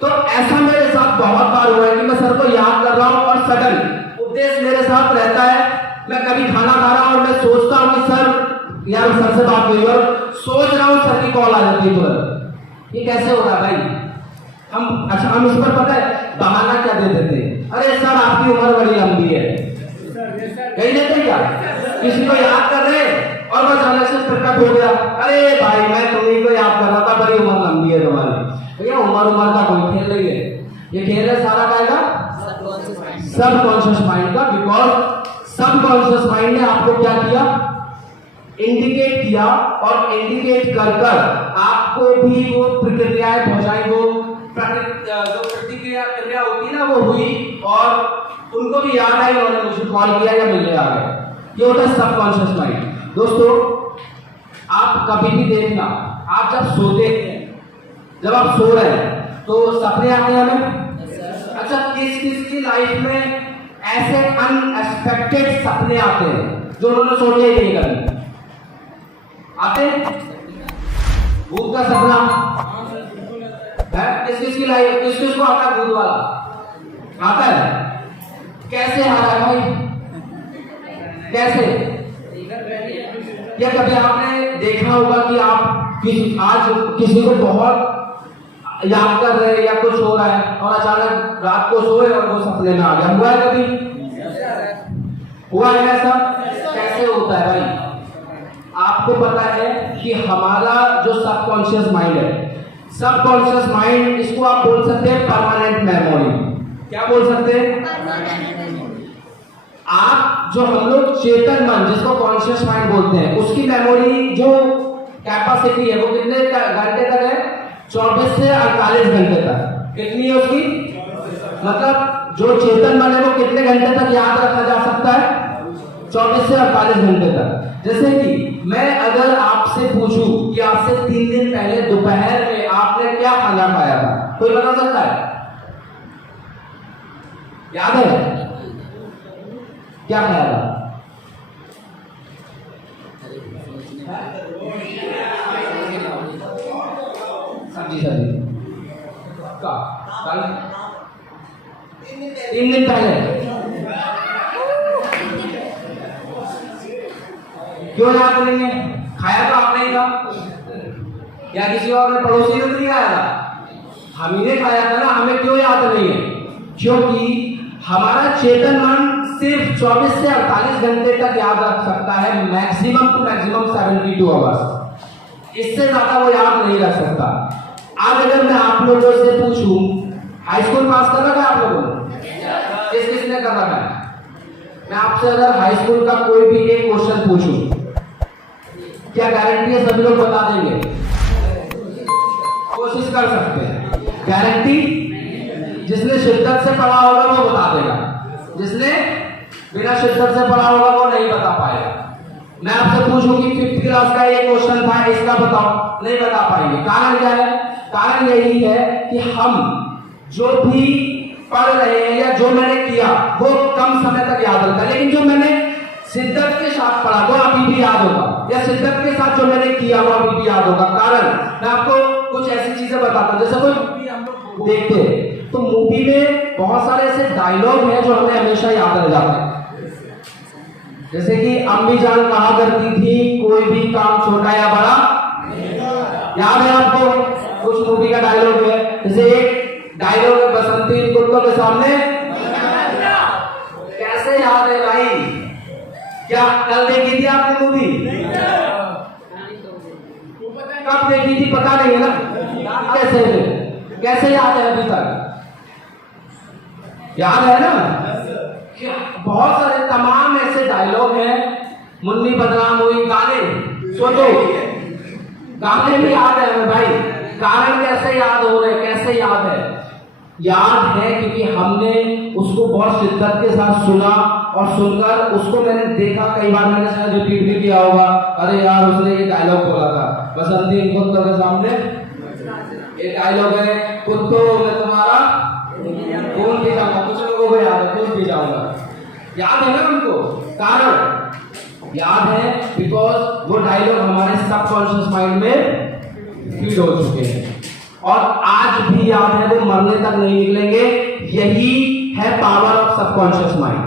तो ऐसा मेरे साथ बहुत बार हुआ है कि मैं सर को याद कर रहा हूँ और सडन उपदेश मेरे साथ रहता है। मैं कभी खाना खा रहा हूँ और मैं सोचता हूँ कि सर यार सर से बात हुई, और सोच रहा हूँ सर की कॉल आ जाती है तुरंत। ये कैसे हो रहा है भाई? हम इस पर पता है बहाना क्या दे देते हैं, अरे सर आपकी उम्र बड़ी लंबी है, कही देते क्या? किसी को याद कर रहे और बस अलग से प्रकट हो गया, अरे भाई मैं तुम्ही को याद कर रहा था, बड़ी उम्र लंबी है तुम्हारी। भैया उम्र का कोई खेल नहीं है, ये खेल है सारा का सबकॉन्शियस माइंड का। बिकॉज सबकॉन्शियस माइंड ने आपको क्या किया, इंडिकेट किया, और इंडिकेट कर कर आपको भी वो प्रक्रियाएं पहुंचाई, वो जो प्रतिक्रिया होती है ना वो हुई, और उनको भी याद आई, उन्होंने मुझे कॉल किया या मिलने आ गए। ये होता है सबकॉन्शियस माइंड। दोस्तों आप कभी भी देखना, आप जब सोते हैं, जब आप सो रहे हैं तो सपने आते हैं हमें। अच्छा, किस किस की लाइफ में ऐसे अनएक्सपेक्टेड सपने आते हैं जो उन्होंने सोचे ही नहीं कभी आते? भूत का सपना है, किस किस की लाइफ, किस किस को आता है भूत वाला? आता है? कैसे आ रहा है भाई, कैसे? या कभी आपने देखा होगा कि आप आज किसी को बहुत याद कर रहे हैं या कुछ हो रहा है और अचानक रात को सोए और वो सपने में आ गया? हुआ है कभी? हुआ है ऐसा? कैसे होता है भाई? आपको पता है कि हमारा जो सबकॉन्शियस माइंड है, सबकॉन्शियस माइंड, इसको आप बोल सकते हैं परमानेंट मेमोरी। क्या बोल सकते हैं आप? जो हम लोग चेतन मन, जिसको कॉन्शियस माइंड बोलते हैं, उसकी मेमोरी जो कैपेसिटी है वो कितने घंटे तक है? 24 से 48 घंटे तक। कितनी है उसकी? मतलब जो चेतन मन है वो कितने घंटे तक याद रखा जा सकता है? 24 से 48 घंटे तक। जैसे कि मैं अगर आपसे पूछूं कि आपसे 3 दिन पहले दोपहर में आपने क्या खाना खाया था, कोई बता सकता है? याद है क्या खाया था? सब्जी का कल 3 दिन पहले। क्यों याद नहीं है? खाया तो आपने ही था, या किसी और ने, पड़ोसी ने तो नहीं खाया था, हम ही ने खाया था ना। हमें क्यों याद नहीं है? क्योंकि हमारा चेतन मन सिर्फ 24 से 48 घंटे तक याद रख सकता है, मैक्सिमम टू मैक्सिमम 72 आवर्स। इससे ज्यादा वो याद नहीं रख सकता। आज अगर मैं आप लोगों से पूछूं, हाई स्कूल पास कर रखा है आप लोगों ने? किसने कर रखा है? मैं आपसे अगर हाई स्कूल का कोई भी एक क्वेश्चन पूछूं, क्या गारंटी है सभी लोग बता देंगे? कोशिश कर सकते हैं। गारंटी? जिसने शिद्दत से पढ़ा होगा वो बता देगा, जिसने बिना शिद्दत से पढ़ा होगा वो नहीं बता पाएगा। मैं आपसे पूछूं कि 5th क्लास का एक क्वेश्चन था, इसका बताओ, नहीं बता पाएंगे। कारण क्या है? कारण यही है कि हम जो भी पढ़ रहे हैं या जो मैंने किया वो कम समय तक याद रहता है, लेकिन जो मैंने शिद्दत के साथ पढ़ा वो अभी भी याद होगा, या शिद्दत के साथ जो मैंने किया वो अभी भी याद होगा। कारण मैं आपको कुछ ऐसी चीजें बताता हूं, जैसे कोई मूवी हम लोग देखते हैं तो मूवी में बहुत सारे ऐसे डायलॉग हैं जो हमें हमेशा याद रह जाते हैं। जैसे कि अम्मी जान कहा करती थी, कोई भी काम छोटा या बड़ा, याद है आपको? कुछ मूवी का डायलॉग है, जैसे एक डायलॉग है, बसंती कुत्तों के सामने। कैसे याद है भाई? क्या कल देखी थी आपने मूवी? कब देखी थी पता नहीं है ना? कैसे याद है? अभी तक याद है ना? बहुत सारे तमाम ऐसे डायलॉग हैं। मुन्नी बदनाम हुई, गाने सोचो, गाने भी याद है हमें भाई। कारण कैसे याद हो रहे, कैसे याद है? याद है क्योंकि हमने उसको बहुत शिद्दत के साथ सुना, और सुनकर उसको मैंने देखा, कई बार मैंने शायद रिपीट भी किया होगा, अरे यार उसने ये डायलॉग बोला था बसंती कुत्तों के सामने। एक डायलॉग है, कुत्तों में तुम्हारा खून पी जाऊंगा, कुछ लोगों को याद है, खून पी जाऊंगा। याद है ना उनको? कारण याद है बिकॉज वो डायलॉग हमारे सबकॉन्शियस माइंड में फीड हो चुके हैं, और आज भी याद है, वो मरने तक नहीं निकलेंगे। यही है पावर ऑफ सबकॉन्शियस माइंड।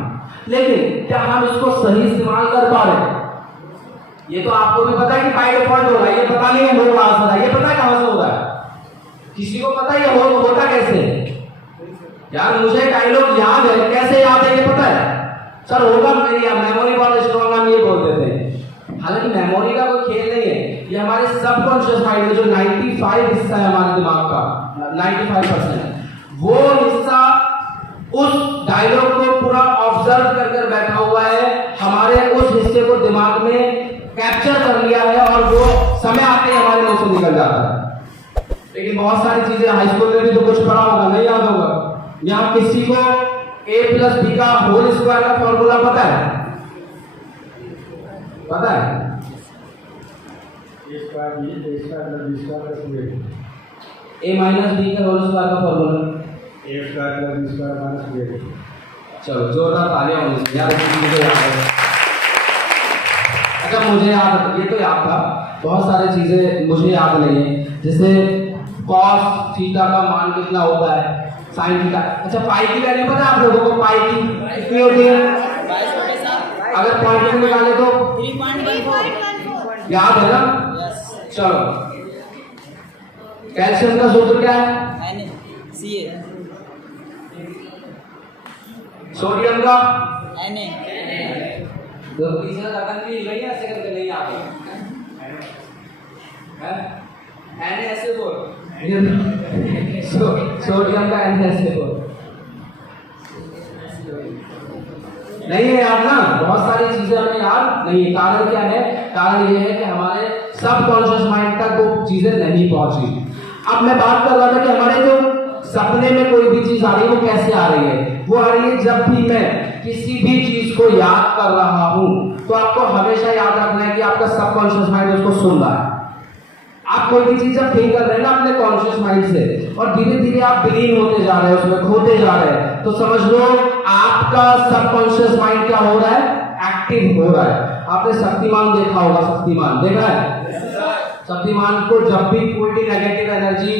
लेकिन क्या हम इसको सही इस्तेमाल कर पा रहे हैं? ये तो आपको भी पता है कि बाय डिफॉल्ट हो रहा है, ये पता नहीं है हो कहां से रहा है, ये पता है कहां से हो रहा है? किसी को पता है ये होता कैसे? यार मुझे डायलॉग याद है, कैसे याद है ये पता है सर? होगा मेरी मेमोरी बहुत स्ट्रॉन्ग, हम ये बोल देते हैं। हालांकि मेमोरी का कोई खेल नहीं है, ये हमारे सबकॉन्शियस माइंड में जो 95 हिस्सा है हमारे दिमाग का, 95%, वो हिस्सा उस डायलॉग को पूरा ऑब्जर्व कर बैठा हुआ है, हमारे उस हिस्से को दिमाग में कैप्चर कर लिया है और वो समय आते ही हमारे मुंह से निकल जाता है। लेकिन बहुत सारी चीजें हाई स्कूल में भी तो कुछ पढ़ा होगा, नहीं याद होगा। यहाँ किसी को a+b का होल स्क्वायर का फॉर्मूला पता है? पता है? a माइनस b का होल स्क्वायर का फॉर्मूला चलो जोरदार तालियां होनी चाहिए यार, मुझे याद है। अच्छा मुझे याद, ये तो याद था, बहुत सारी चीजें मुझे याद नहीं है, जैसे cos थीटा का मान कितना होता है, sin थीटा। अच्छा पाई की वैल्यू पता है आप लोगों को? पाई की कितनी होती है? अगर पॉइंट में निकाले तो 3.14 याद है ना? चलो कैल्शियम का सूत्र क्या है? Na सोडियम का Na तो तीसरा लगन की नहीं है, सेकंड का नहीं आता है। एन ऐसे बोल, सोडियम का एन ऐसे बोल, नहीं है याद ना? बहुत सारी चीजें हमें याद नहीं है। कारण क्या है? कारण ये है कि हमारे सबकॉन्शियस माइंड तक वो चीजें नहीं पहुंची। अब मैं बात कर रहा था कि हमारे जो सपने में कोई भी चीज आ रही है वो कैसे आ रही है? वो आ रही है जब भी मैं किसी भी चीज को याद कर रहा हूं, तो आपको हमेशा याद रखना है कि आपका सबकॉन्शियस माइंड उसको सुन रहा है। आप कोई भी चीज जब थिंक कर रहे हैं ना अपने कॉन्शियस माइंड से, और धीरे धीरे आप विलीन होते जा रहे हैं, उसमें खोते जा रहे हैं, तो समझ लो आपका सबकॉन्शियस माइंड क्या हो रहा है? एक्टिव हो रहा है। आपने शक्तिमान देखा होगा, शक्तिमान देखा है? शक्तिमान को जब भी कोई भी नेगेटिव एनर्जी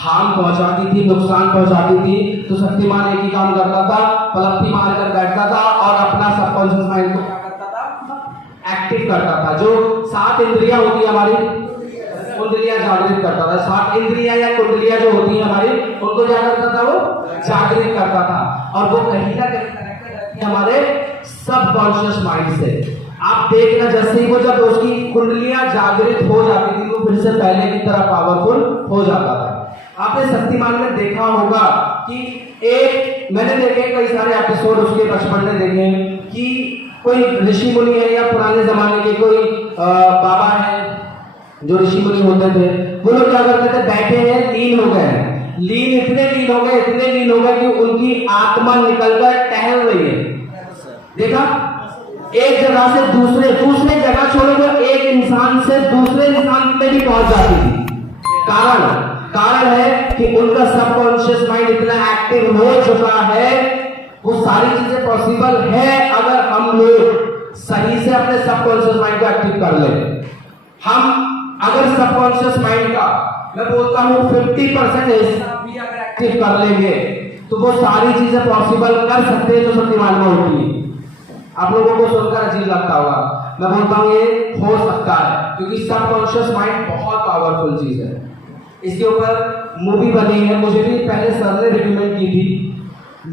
हार्म पहुंचाती थी, नुकसान पहुंचाती थी, तो शक्तिमान एक ही काम करता था, पलटी मार कर बैठता था और अपना सबकॉन्शियस माइंड को क्या करता था? एक्टिव करता था। जो 7 इंद्रियां होती है हमारी, कुंडलियां जागृत करता था। 7 इंद्रियां या कुंडलियां जो होती है हमारी, उनको क्या करता था? वो जागृत करता था, और वो कहीं ना कहीं कनेक्टेड रहती है हमारे सबकॉन्शियस माइंड से। आप देखना, जैसे ही वो जब उसकी कुंडलियां जागृत हो जाती थी, वो फिर से पहले की तरह पावरफुल हो जाता था। आपने शक्तिमान में देखा होगा कि एक, मैंने देखे कई सारे एपिसोड उसके बचपन में देखे, कि कोई ऋषि मुनि है या पुराने जमाने के कोई बाबा है, जो ऋषि मुनि होते थे, वो लोग क्या करते थे? बैठे हैं, लीन हो गए, इतने लीन हो गए कि उनकी आत्मा निकलकर टहल रही है। देखा? एक जगह से दूसरे जगह छोड़े तो एक इंसान से दूसरे इंसान में भी पहुंच जाती थी। कारण है कि उनका सबकॉन्शियस माइंड इतना एक्टिव हो चुका है, वो सारी चीजें पॉसिबल है अगर हम लोग सही से अपने सबकॉन्शियस माइंड को एक्टिव कर ले। हम अगर सबकॉन्शियस माइंड का, मैं बोलता हूं 50% हिस्सा भी अगर एक्टिव कर लेंगे, तो वो सारी चीजें पॉसिबल कर सकते हैं जो शक्तिमान में होती है। आप लोगों को सुनकर अजीब लगता होगा, मैं बोलता हूं ये हो सकता है, क्योंकि सबकॉन्शियस माइंड बहुत पावरफुल चीज है। इसके ऊपर मूवी बनी है, मुझे भी पहले सर ने रिकमेंड की थी,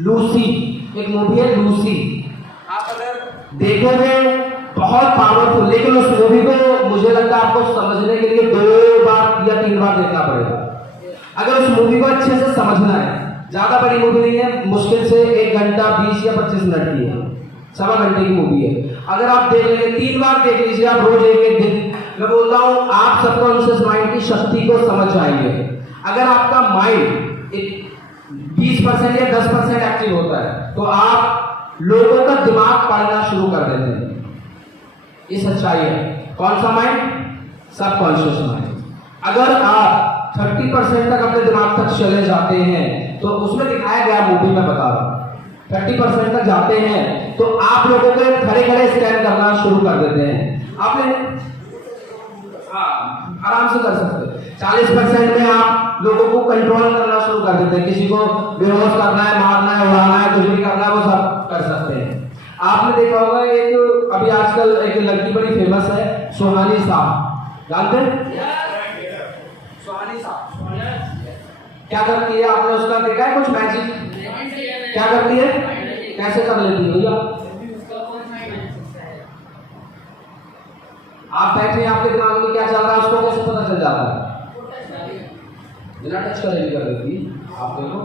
लूसी, एक मूवी है लूसी। आप अगर देखोगे बहुत पावरफुल, लेकिन उस मूवी को मुझे लगता है आपको समझने के लिए 2 बार या 3 बार देखना पड़ेगा। अगर उस मूवी को अच्छे से समझना है, ज्यादा बड़ी मूवी नहीं है, मुश्किल से 1 घंटा 20 या 25 मिनट की है, 1.25 घंटे की मूवी है। अगर आप देख लेंगे, 3 बार देख लीजिए आप, रोज एक दिन, मैं बोलता हूं आप सबकॉन्शियस माइंड की शक्ति को समझ जाएंगे। अगर आपका माइंड 20% या 10% एक्टिव होता है, तो आप लोगों का दिमाग पढ़ना शुरू कर देते हैं। ये सच्चाई है। कौन सा माइंड? Subconscious mind. अगर आप 30% तक अपने दिमाग तक चले जाते हैं, तो उसमें दिखाया गया मूवी में बता रहा हूं, 30% तक जाते हैं तो आप लोगों को खड़े खड़े स्कैन करना शुरू कर देते हैं। आपने आराम से कर सकते हैं। 40% में आप लोगों को कंट्रोल करना शुरू कर देते हैं, किसी को बेहोश करना है, मारना है, उड़ाना है, कुछ भी करना है, वो सब कर सकते हैं। आपने देखा होगा एक अभी आजकल एक लड़की बड़ी फेमस है, सुहानी साहब, जानते हैं? सुहानी साहब क्या करती है? आपने उसका देखा है कुछ मैजिक? क्या करती है, कैसे कर लेती है भैया? आप बैठे हैं, आपके दिमाग में क्या चल रहा है उसको कैसे पता चल जाता है? बिना टच करे भी कर देती। आप देखो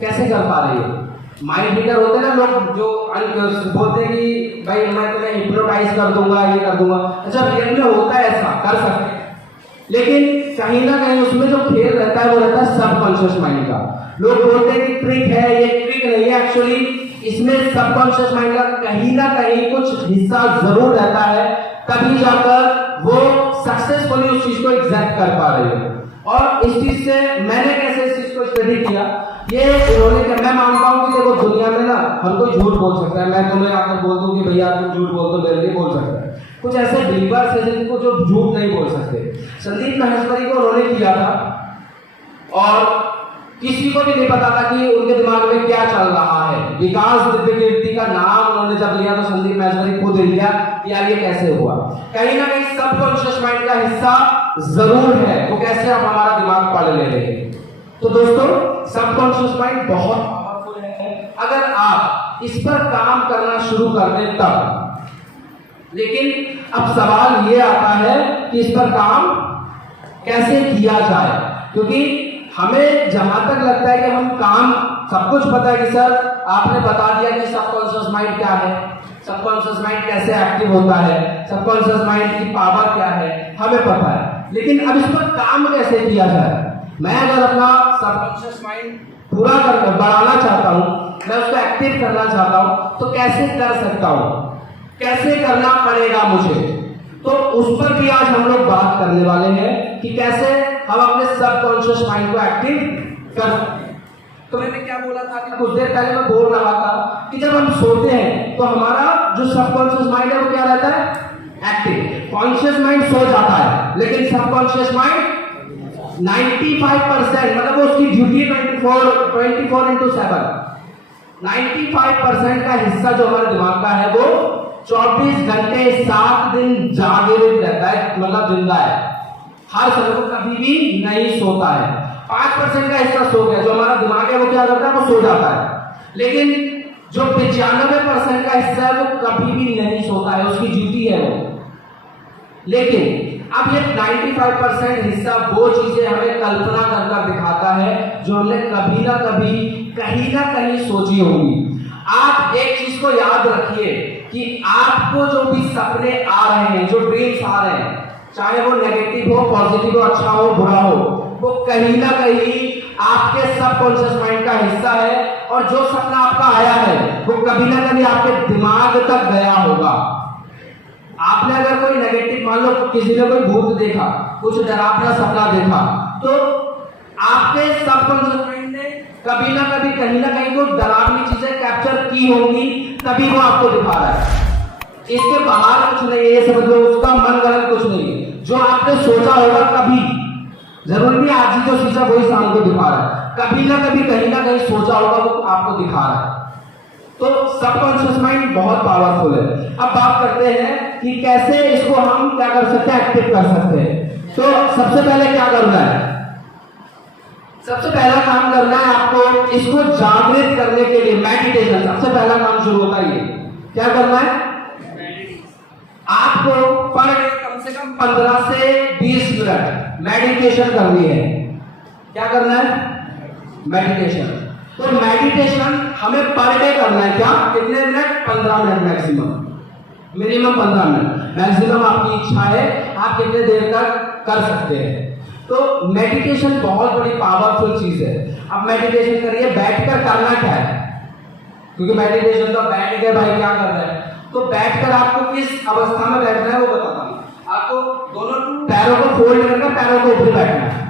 कैसे कर पा रही है। माइंड रीडर होते हैं ना लोग, जो बोलते हैं कि भाई मैं तुम्हें हिप्नोटाइज कर दूंगा, ये कर दूंगा। अच्छा, रियल में होता है ऐसा, कर सकते हैं, लेकिन कहीं ना कहीं उसमें जो खेल रहता है वो रहता है सबकॉन्शियस माइंड का। लोग बोलते हैं कि ट्रिक है, ये ट्रिक नहीं है। एक्चुअली इसमें सबकॉन्शियस माइंड का कहीं ना कहीं कुछ हिस्सा जरूर रहता है, तभी जाकर वो सक्सेसफुली उस चीज को एग्जैक्ट कर पा रही है। और इस चीज से मैंने कैसे इस चीज को स्टडी किया, ये उन्होंने क्या, मैं मानता हूँ कि देखो दुनिया में ना हर कोई झूठ बोल सकता है। मैं तुम्हें आकर बोल दूं कि भैया तुम झूठ बोल दो, मेरे लिए बोल सकता है। कुछ ऐसे बिलीवर्स हैं जिनको जो झूठ नहीं बोल सकते। संदीप महेश्वरी को उन्होंने किया था और किसी को भी नहीं पता था कि उनके दिमाग में क्या चल रहा है। विकास दिव्यकीर्ति का नाम उन्होंने जब लिया तो संदीप महेश्वरी खुद लिया कि यार ये कैसे हुआ। कहीं ना कहीं सबकॉन्शियस माइंड का हिस्सा जरूर है, वो कैसे आप हमारा दिमाग पढ़ ले रहे हैं। तो दोस्तों, सबकॉन्शियस माइंड बहुत पावरफुल है अगर आप इस पर काम करना शुरू कर दें तब। लेकिन अब सवाल ये आता है कि इस पर काम कैसे किया जाए, क्योंकि हमें जहां तक लगता है कि हम काम सब कुछ पता है कि सर आपने बता दिया कि सबकॉन्शियस माइंड क्या है, सबकॉन्शियस माइंड कैसे एक्टिव होता है, सबकॉन्शियस माइंड की पावर क्या है, हमें पता है। लेकिन अब इस पर काम कैसे किया जाए? मैं अगर अपना सबकॉन्शियस माइंड पूरा बढ़ाना चाहता हूं, मैं उसको एक्टिव करना चाहता हूं, तो कैसे कर सकता हूं, कैसे करना पड़ेगा मुझे? तो उस पर भी आज हम लोग बात करने वाले हैं कि कैसे हम अपने सबकॉन्शियस माइंड को एक्टिव कर सकते हैं। तो मैंने क्या बोला था कि कुछ देर पहले मैं बोल रहा था कि जब हम सोते हैं तो हमारा जो सबकॉन्शियस माइंड है वो क्या रहता है, एक्टिव। कॉन्शियस माइंड सो जाता है, लेकिन सबकॉन्शियस माइंड 95%, मतलब वो उसकी ड्यूटी 24/7 95% का हिस्सा जो हमारे दिमाग का है वो 24 घंटे 7 दिन जागृत रहता है, मतलब जिंदा है। हर समय को कभी भी नहीं सोता है। 5% का हिस्सा सो गया, जो हमारा दिमाग है वो क्या करता है, वो सो जाता है। लेकिन जो 95% का हिस्सा है वो कभी भी नहीं सोता है, उसकी ड्यूटी है वो। लेकिन अब ये 95% हिस्सा वो चीजें हमें कल्पना कर दिखाता है जो हमने कभी ना कभी कहीं ना कहीं सोची होगी। आप एक चीज को याद रखिए कि आपको जो भी सपने आ रहे हैं, जो ड्रीम्स आ रहे हैं, चाहे वो नेगेटिव हो, पॉजिटिव हो, अच्छा हो, बुरा हो, वो कहीं ना कहीं आपके सबकॉन्शियस माइंड का हिस्सा है। और जो सपना आपका आया है वो कभी ना कभी आपके दिमाग तक गया होगा। आपने अगर कोई नेगेटिव, मान लो किसी ने कोई भूत देखा, कुछ डरावना सपना देखा, तो आपके सबकॉन्शियस माइंड ने कभी ना कभी कहीं ना कहीं वो डरावनी चीजें कैप्चर की होंगी, तभी वो आपको दिखा रहा है। इसके बाहर कुछ नहीं है, ये समझ लो, उसका मन गलत कुछ नहीं है। जो आपने सोचा होगा कभी, जरूरी नहीं आज ही जो सोचा वही शाम को दिखा रहा है, कभी ना कभी कहीं ना कहीं सोचा होगा वो आपको दिखा रहा है। तो सबकॉन्शियस माइंड बहुत पावरफुल है। अब बात करते हैं कि कैसे इसको हम क्या कर सकते हैं, एक्टिव कर सकते हैं। तो सबसे पहले क्या करना है, सबसे पहला काम करना है आपको इसको जागृत करने के लिए मेडिटेशन। सबसे पहला काम शुरू होता है ये, क्या करना है, आपको पर डे कम से कम 15 से 20 मिनट मेडिटेशन करनी है। क्या करना है, मेडिटेशन। तो मेडिटेशन हमें पर डे करना है। क्या, कितने minute, 15 minute maximum, minimum 15 minute maximum आपकी इच्छा है, आप कितने देर तक कर सकते हैं। तो मेडिटेशन बहुत बड़ी पावरफुल चीज है। अब मेडिटेशन करिए, बैठकर करना क्या है, क्योंकि मेडिटेशन तो बैठ के भाई क्या कर रहे हैं, तो बैठकर आपको किस अवस्था में बैठना है वो बताता हूं। आपको दोनों पैरों को फोल्ड करके पैरों को ऊपर बैठना है,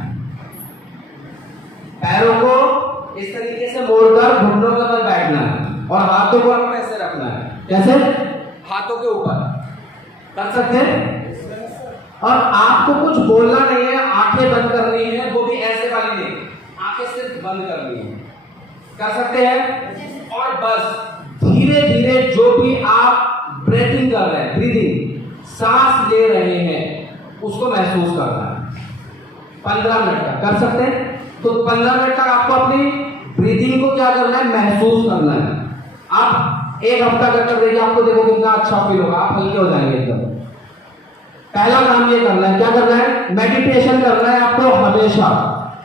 पैरों को इस तरीके से मोड़कर घुटनों के ऊपर बैठना है और हाथों को आपको ऐसे रखना है। कैसे, हाथों के ऊपर कर सकते हैं। और आपको कुछ बोलना नहीं है, आंखें बंद करनी है, वो भी ऐसे वाली नहीं, आंखें सिर्फ बंद करनी है। कर सकते हैं। और बस धीरे धीरे जो भी आप ब्रीथिंग कर रहे हैं, ब्रीदिंग, सांस ले रहे हैं, उसको महसूस करना है। 15 मिनट तक कर सकते हैं। तो 15 मिनट तक आपको अपनी ब्रीदिंग को क्या करना है, महसूस करना है। आप एक हफ्ता कर देखिए, आपको देखो कितना अच्छा फील होगा, आप हल्के हो जाएंगे एकदम। पहला काम ये करना है, क्या करना है, मेडिटेशन करना है आपको हमेशा।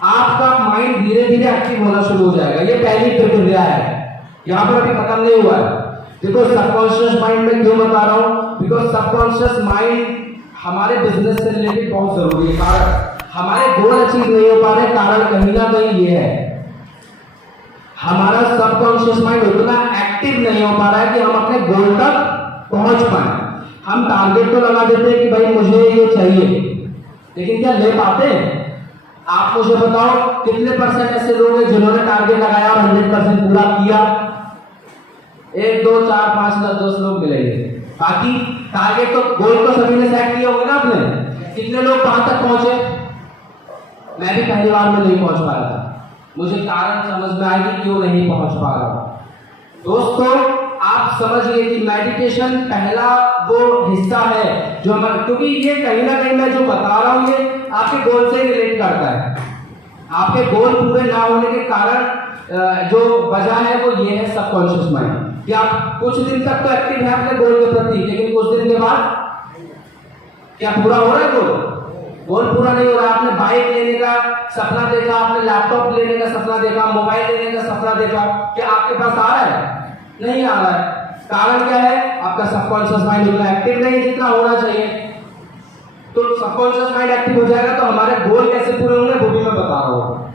आपका माइंड धीरे धीरे एक्टिव होना शुरू हो जाएगा। ये पहली प्रक्रिया है, यहाँ पर अभी खत्म नहीं हुआ है। देखो सबकॉन्शियस माइंड में क्यों बता रहा हूँ, बिकॉज सबकॉन्शियस माइंड हमारे बिजनेस से रिलेटेड बहुत जरूरी है। कारण हमारे गोल अचीव नहीं हो पा रहे, कारण कहीं ना कहीं ये है, हमारा सबकॉन्शियस माइंड उतना एक्टिव नहीं हो पा रहा है कि हम अपने गोल तक पहुंच पाए। हम टारगेट तो लगा देते हैं कि भाई मुझे ये चाहिए, लेकिन क्या ले पाते हैं? आप मुझे बताओ कितने परसेंट ऐसे लोग हैं जिन्होंने टारगेट लगाया और 100% पूरा किया? 1 2 4 5 10 लोग मिलेंगे। बाकी टारगेट तो गोल तो सभी ने सेट किया होगा ना आपने। कितने लोग कहां तक पहुंचे? मैं भी पहली बार में नहीं पहुंच पा रहा था, मुझे कारण समझ में आया कि क्यों नहीं पहुंच पा रहा। दोस्तों आप समझिए कि मेडिटेशन पहला वो हिस्सा है जो हमारा, क्योंकि ये कहीं ना कहीं मैं जो बता रहा हूं ये आपके गोल से रिलेट करता है। आपके गोल पूरे ना होने के कारण जो वजह है वो ये है सबकॉन्शियस माइंड, कि आप कुछ दिन तक तो एक्टिव है अपने गोल के प्रति, लेकिन कुछ दिन के बाद क्या पूरा हो रहा है गोल पूरा नहीं हो रहा। आपने बाइक लेने का सपना देखा, आपने लैपटॉप लेने का सपना देखा, मोबाइल लेने का सपना देखा, क्या आपके पास आ रहा है? नहीं आ रहा है। कारण क्या है? आपका सबकॉन्शियस माइंड उतना एक्टिव नहीं जितना होना चाहिए। तो सबकॉन्शियस माइंड एक्टिव हो जाएगा तो हमारे गोल कैसे पूरे होंगे वो भी मैं बता रहा हूँ।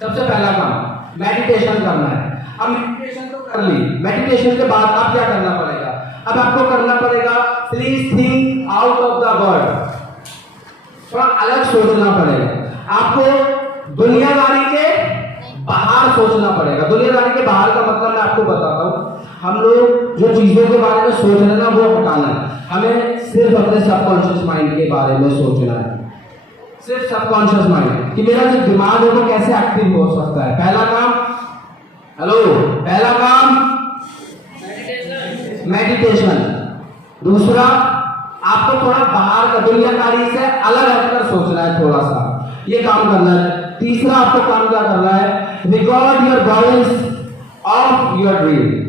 सबसे पहला काम मेडिटेशन करना है। अब मेडिटेशन तो कर ली, मेडिटेशन के बाद आप क्या करना पड़ेगा? अब आपको करना पड़ेगा, please think out of the world, थोड़ा अलग सोचना पड़ेगा। आपको दुनियादारी के बाहर सोचना पड़ेगा। दुनियादारी के बाहर का मतलब मैं आपको बताता हूँ। हम लोग जो चीजों के बारे में सोच रहे हैं ना वो हटाना है। हमें सिर्फ अपने सबकॉन्शियस माइंड के बारे में सोचना है, सिर्फ सबकॉन्शियस माइंड कि मेरा जो दिमाग है वो कैसे एक्टिव हो सकता है। पहला काम, हेलो, पहला काम मेडिटेशन। दूसरा, आपको थोड़ा बाहर का दुनियादारी से अलग हटकर सोचना है, थोड़ा सा ये काम करना है। तीसरा आपको काम क्या करना है? Record your voice of your dream.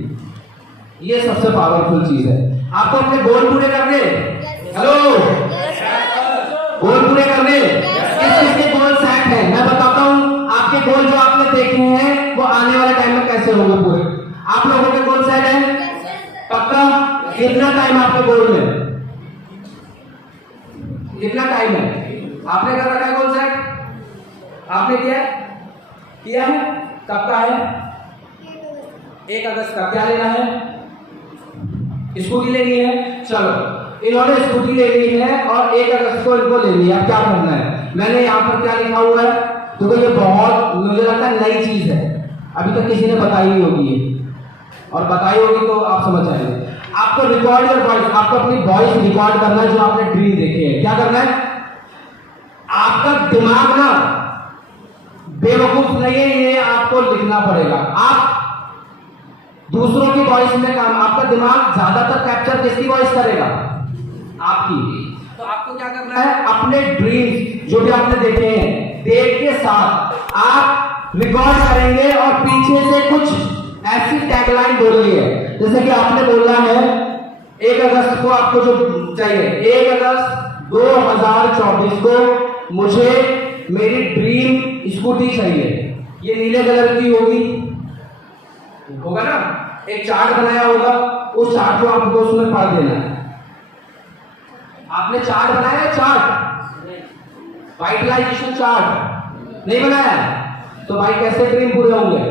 ये सबसे पावरफुल चीज है। आपको अपने गोल पूरे करने, हेलो, गोल पूरे करने, किसके गोल सेट है मैं बताता हूं। आपके गोल जो आपने देखे हैं वो आने वाले टाइम में कैसे होंगे पूरे। आप लोगों के गोल सेट है पक्का? कितना टाइम आपके गोल में, कितना टाइम है? आपने कर रखा है गोल सेट? आपने किया है? कब का है? 1 अगस्त का। क्या लेना है? स्कूटी लेनी है। चलो, इन्होंने स्कूटी ले ली है और 1 अगस्त को इनको लेनी है। अब क्या करना है? मैंने यहाँ पर क्या लिखा हुआ है? तो ये बहुत मुझे लगता है नई चीज है, अभी तक किसी ने बताई नहीं होगी, और बताई होगी तो आप समझ जाएंगे। आपको रिकॉर्ड योर वॉइस, आपको अपनी वॉइस रिकॉर्ड करना है जो आपने ड्रीम देखे हैं। क्या करना है? आपका दिमाग ना बेवकूफ नहीं है, ये आपको लिखना पड़ेगा। आप दूसरों की वॉइस में काम, आपका दिमाग ज्यादातर कैप्चर किसकी वॉइस करेगा? आपकी। तो आपको क्या करना है? अपने ड्रीम्स जो भी आपने देखे हैं, डेट के साथ आप रिकॉर्ड करेंगे और पीछे से कुछ ऐसी टैगलाइन बोलिए, जैसे कि आपने बोलना है 1 अगस्त को आपको जो चाहिए, 1 अगस्त 2024 को मुझे मेरी ड्रीम स्कूटी चाहिए, ये नीले कलर की होगा ना, एक चार्ट बनाया होगा, उस चार्ट को आपको उसमें पढ़ देना है। आपने चार्ट बनाया, चार्ट वाइटलाइजेशन चार्ट नहीं बनाया, तो भाई कैसे ड्रीम पूरे होंगे?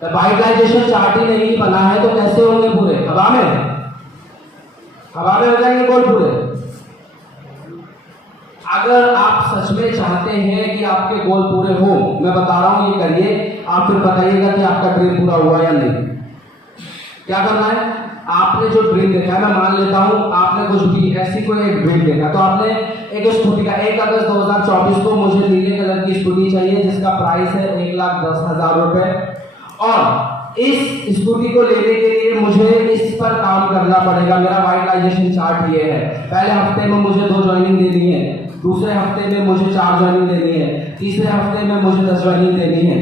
तो वाइटलाइजेशन चार्ट ही नहीं बना है तो कैसे होंगे पूरे? हवा में हो जाएंगे गोल पूरे। अगर आप सच में चाहते हैं कि आपके गोल पूरे हो, मैं बता रहा हूं ये करिए, आप फिर बताइएगा कि आपका ड्रीम पूरा हुआ या नहीं। क्या करना है? आपने जो ड्रीम देखा है, मैं मान लेता हूं आपने कुछ भी ऐसी कोई एक ड्रीम देखा, तो आपने एक स्कूटी का 1 अगस्त 2024 को मुझे नीले कलर की स्कूटी चाहिए जिसका प्राइस है 1,10,000 रुपए, और इस स्कूटी को लेने के लिए मुझे इस पर काम करना पड़ेगा। मेरा वाइटलाइजेशन चार्ट ये है, पहले हफ्ते में मुझे 2 ज्वाइनिंग देनी है, दूसरे हफ्ते में मुझे 4 ज्वाइनिंग देनी है, तीसरे हफ्ते में मुझे 10 ज्वाइनिंग देनी है।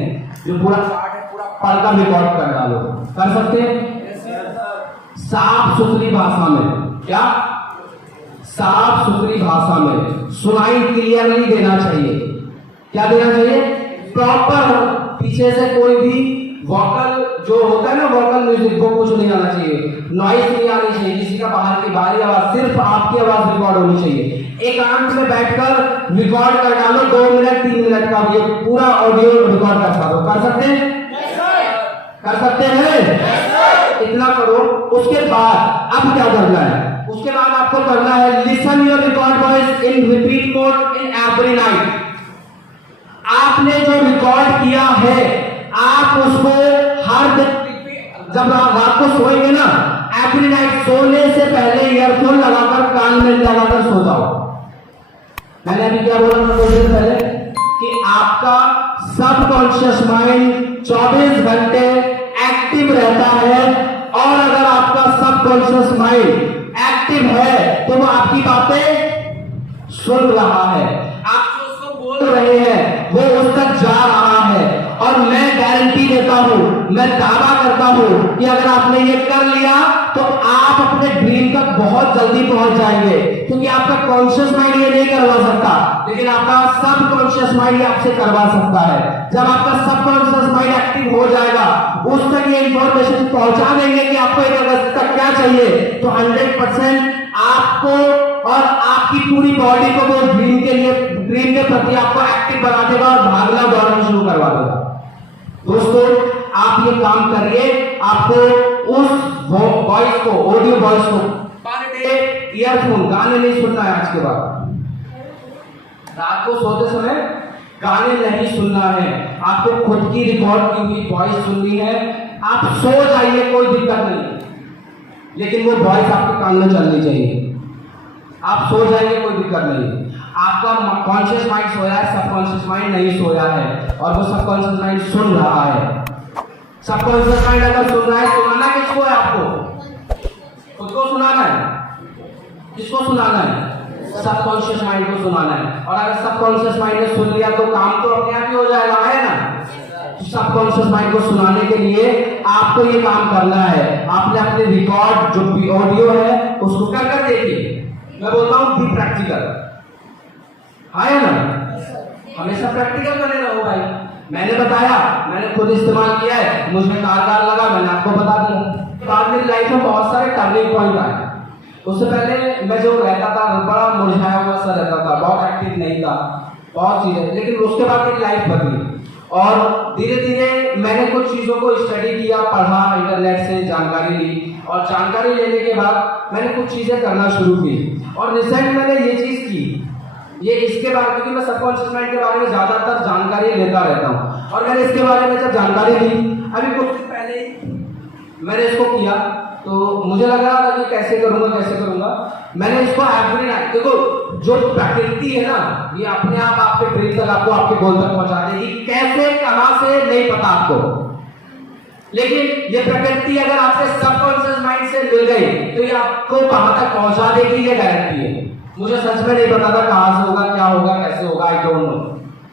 जो पूरा चार्ट पढ़कर रिकॉर्ड कर डालो। कर सकते हैं? साफ सुथरी भाषा में। क्या? साफ सुथरी भाषा में सुनाई क्लियरली देना चाहिए। क्या देना चाहिए? प्रॉपर। पीछे से कोई भी वोकल जो होता है ना, वोकल म्यूजिक, वो कुछ नहीं आना चाहिए, नॉइस नहीं आनी चाहिए, किसी का बाहर की बाहरी आवाज, सिर्फ आपकी आवाज रिकॉर्ड होनी चाहिए। एकांत में बैठकर रिकॉर्ड कर डालो 2 मिनट 3 मिनट का, ये पूरा ऑडियो रिकॉर्ड कर दो। कर सकते हैं? कर सकते हैं? इतना करो। उसके बाद अब क्या करना है? उसके बाद आपको करना है listen your record voice in repeat mode in every night. आपने जो रिकॉर्ड किया है आप उसको हर दिन जब रात को सोएंगे ना, एवरी नाइट सोने से पहले ईयरफोन लगाकर कान में लगाकर सो जाओ। मैंने अभी क्या बोला था कुछ दिन पहले कि आपका सबकॉन्शियस माइंड 24 घंटे एक्टिव रहता है, और अगर आपका सबकॉन्शियस माइंड एक्टिव है तो वो आपकी बातें सुन रहा है, आप जो उसको बोल रहे हैं वो उस तक जा रहा है। और मैं गारंटी देता हूं, मैं दावा करता हूं कि अगर आपने ये कर लिया तो आप अपने ड्रीम तक बहुत जल्दी पहुंच जाएंगे, क्योंकि आपका कॉन्शियस माइंड ये नहीं करवा सकता, लेकिन आपका सबकॉन्शियस माइंड आपसे करवा सकता है। जब आपका सबकॉन्शियस माइंड एक्टिव हो जाएगा, उस तक ये इंफॉर्मेशन पहुंचा देंगे कि आपको 1 अगस्त तक क्या चाहिए, तो 100% आपको और आपकी पूरी बॉडी को वो ड्रीम के प्रति आपको एक्टिव बना देगा और भागना दौड़ना शुरू करवा देगा। दोस्तों, आप ये काम करिए। आपको उस वॉइस को, ऑडियो वॉइस को पर डे ईयरफोन, गाने नहीं सुनना है आज के बाद। रात को सोते समय गाने नहीं सुनना है, आपको खुद की रिकॉर्ड की हुई वॉइस सुननी है। आप सो जाइए, कोई दिक्कत नहीं, लेकिन वो वॉइस आपके कान में चलनी चाहिए। आप सो जाइए, कोई दिक्कत नहीं। आपका कॉन्शियस माइंड सोया है, सबकॉन्शियस माइंड नहीं सोया है, और वो सबकॉन्शियस माइंड सुन रहा है। सबकॉन्शियस माइंड अगर सुन रहा है, सुनाना किसको है? आपको खुद को सुनाना है। किसको सुनाना है? सबकॉन्शियस माइंड को सुनाना है। और अगर सबकॉन्शियस माइंड ने सुन लिया तो काम तो अपने आप ही हो जाएगा, है ना। सबकॉन्शियस माइंड को सुनाने के लिए आपको ये काम करना है। आपने अपने रिकॉर्ड जो भी ऑडियो है उसको कर देखिए। मैं बोलता हूं बी प्रैक्टिकल, है ना। हमेशा प्रैक्टिकल करने रहो भाई। मैंने बताया, मैंने खुद इस्तेमाल किया है, मुझे कारगर लगा, मैंने आपको बता दिया। बाद मेरी लाइफ में बहुत सारे टर्निंग पॉइंट आए। उससे पहले मैं जो रहता था बड़ा मुरझाया हुआ सा रहता था, बहुत एक्टिव नहीं था, बहुत चीजें, लेकिन उसके बाद मेरी लाइफ बदली और धीरे धीरे मैंने कुछ चीजों को स्टडी किया, पढ़ा, इंटरनेट से जानकारी ली, और जानकारी लेने के बाद मैंने कुछ चीजें करना शुरू की। और रिसेंट मैंने ये चीज की, ये इसके बारे में, क्योंकि मैं सबकॉन्शियस माइंड के बारे में ज्यादातर जानकारी लेता रहता हूँ, और मैंने इसके बारे में जब जानकारी ली, अभी कुछ दिन पहले मैंने इसको किया, तो मुझे लग रहा था कि कैसे करूंगा। मैंने इसको एवरी नाइट, देखो जो प्रकृति है ना, ये अपने आप आपके ड्रीम तक, आपको आपके गोल तक पहुंचा देगी। कैसे, कहां से, नहीं पता आपको, लेकिन ये प्रकृति अगर आपके सबकॉन्शियस माइंड से मिल गई तो ये आपको कहां तक पहुंचा देगी, ये गारंटी है। मुझे सच में नहीं पता था कहां से होगा, क्या होगा, कैसे होगा, आई डोंट नो।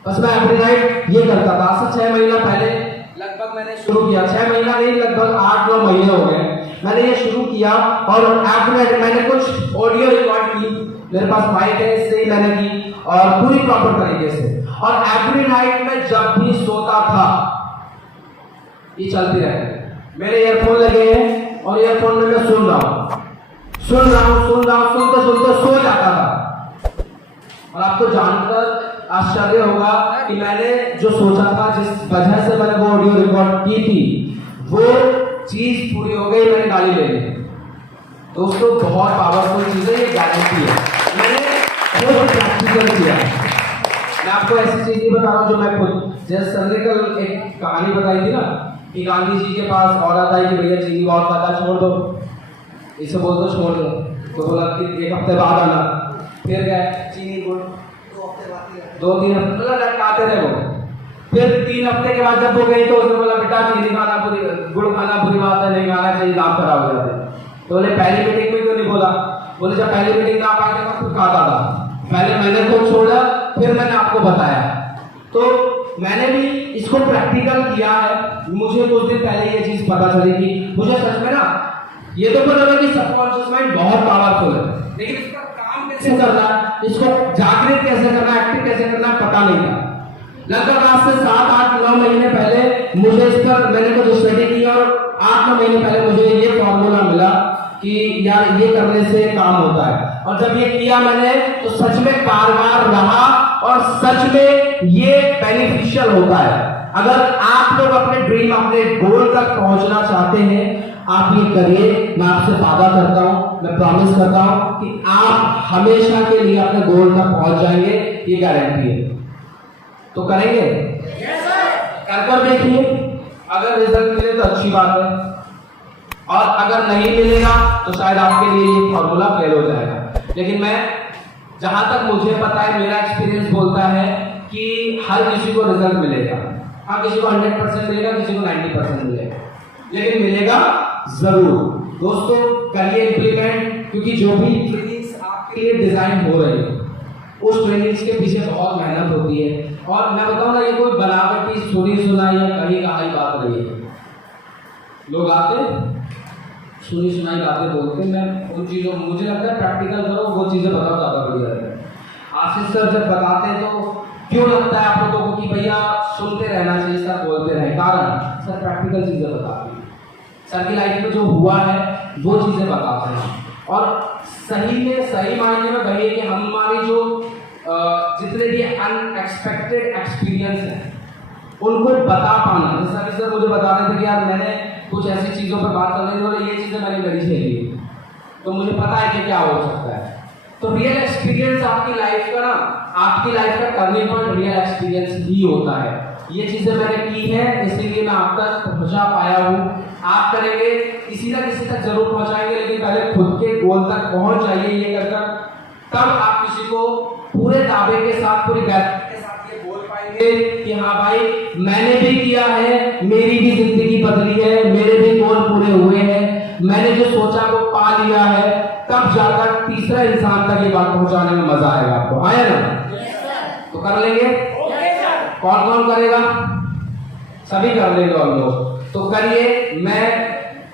बस मैं एवरी नाइट ये करता था। आज से 6 महीना पहले लगभग मैंने शुरू किया। 6 महीना नहीं, लगभग 8-9 महीने हो गए मैंने ये शुरू किया। और एवरी नाइट मैंने कुछ ऑडियो रिकॉर्ड की, मेरे पास माइक है, इससे ही मैंने की, और पूरी प्रॉपर तरीके से। और एवरी नाइट में जब भी सोता था ये चलती रहती। मेरे ईयरफोन लगे हैं और ईयरफोन में मैं सुन रहा हूं, सुनते सुनते सो जाता था। और आपको जानकर आश्चर्य होगा कि मैंने जो सोचा था, जिस वजह से मैंने वो ऑडियो रिकॉर्ड की थी, वो चीज पूरी हो गई, मैंने गाड़ी ले ली। दोस्तों, बहुत पावरफुल चीज है, ये गारंटी है। मैंने वो प्रैक्टिकल किया। मैं आपको ऐसी चीज नहीं बता रहा हूँ जो मैं खुद, जैसे सर ने कल एक कहानी बताई थी ना कि गांधी जी के पास और आता है कि भैया चीनी बहुत खाता, छोड़ दो, इसे बोल दो छोड़ दो, तो बोला कि 1 हफ्ते बाद आना। फिर गए, चीनी गुड़ 2-3 हफ्ते खाते रहे वो। फिर 3 हफ्ते के बाद जब वो गई तो उसने बोला बेटा चीनी खाना बुरी, गुड़ खाना बुरी बात है, नहीं खाना चाहिए, दांत खराब हो जाते। तो बोले पहली मीटिंग में क्यों नहीं बोला? बोले जब पहली मीटिंग में आप आए थे खुद खाता था, पहले मैंने खुद छोड़ा, फिर मैंने आपको बताया। तो मैंने भी इसको प्रैक्टिकल किया है। मुझे कुछ दिन पहले ये चीज पता चली थी। मुझे सच में ना ये तो पता लगा कि सबकॉन्शियस माइंड बहुत पावरफुल है, लेकिन इसका काम कैसे करना है, इसको जागृत कैसे करना है, एक्टिव कैसे करना है, पता नहीं था। लगभग आज से 7-8-9 महीने पहले मुझे इस पर मैंने कुछ स्टडी की और 8-9 महीने पहले मुझे ये फॉर्मूला मिला कि यार ये करने से काम होता है। और जब ये किया मैंने तो सच में कारगर रहा और सच में ये बेनिफिशियल होता है। अगर आप लोग अपने ड्रीम, अपने गोल तक पहुंचना चाहते हैं, आप ये करिए। मैं आपसे वादा करता हूं, मैं प्रॉमिस करता हूं कि आप हमेशा के लिए अपने गोल तक पहुंच जाएंगे, ये गारंटी है। तो करेंगे? कर देखिए, अगर रिजल्ट मिले तो अच्छी बात है, और अगर नहीं मिलेगा तो शायद आपके लिए ये फॉर्मूला फेल हो जाएगा। लेकिन मैं जहां तक मुझे पता है, मेरा एक्सपीरियंस बोलता है कि हर किसी को रिजल्ट मिलेगा। हाँ, किसी को 100% मिलेगा, किसी को 90% मिलेगा, लेकिन मिलेगा जरूर। दोस्तों करिए इंप्लीमेंट, क्योंकि जो भी ट्रेनिंग्स आपके लिए डिजाइन हो रही है उस ट्रेनिंग्स के पीछे बहुत मेहनत होती है। और मैं बताऊं ना, ये कोई बनावटी सुनी सुनाई या कहीं कहाई बात नहीं है। लोग आते सुनी सुनाई बातें बोलते, मैं उन चीज़ों, मुझे लगता है प्रैक्टिकल करो, वो चीज़ें बताओ, ज़्यादा बढ़िया है। आशीष सर जब बताते हैं तो क्यों लगता है आप लोगों को कि भैया सुनते रहना चाहिए, सर बोलते रहे? कारण सर प्रैक्टिकल चीज़ें बताते हैं, सर की लाइफ में जो हुआ है वो चीज़ें बताते हैं। और सही में सही मायने में भैया कि हमारी जो जितने भी अनएक्सपेक्टेड एक्सपीरियंस हैं उनको बता पाना। जैसा कि सर मुझे बता रहे थे कि यार मैंने कुछ ऐसी चीज़ों पर बात करनी थी और ये चीज़ें मैंने मेरी झेली, तो मुझे पता है कि क्या हो सकता है। तो रियल एक्सपीरियंस आपकी लाइफ का ना, आपकी लाइफ का टर्निंग पॉइंट रियल एक्सपीरियंस ही होता है। ये चीज़ें मैंने की है, इसीलिए मैं आप तक पहुँचा पाया हूँ। आप करेंगे, किसी ना किसी तक जरूर पहुँचाएंगे, लेकिन पहले खुद के गोल तक पहुँच जाइए। ये कर तब आप किसी को पूरे दावे के साथ, पूरी गारंटी के साथ ये बोल पाएंगे कि हाँ भाई मैंने भी किया है, मेरी भी जिंदगी बदली है, मेरे भी गोल पूरे हुए हैं, मैंने जो सोचा वो पा लिया है। तब जाकर तीसरा इंसान तक ये बात पहुंचाने में मजा आएगा। आपको आया ना? तो कर लेंगे? कौन कौन करेगा? सभी कर लेंगे ऑलमोस्ट। तो करिए। मैं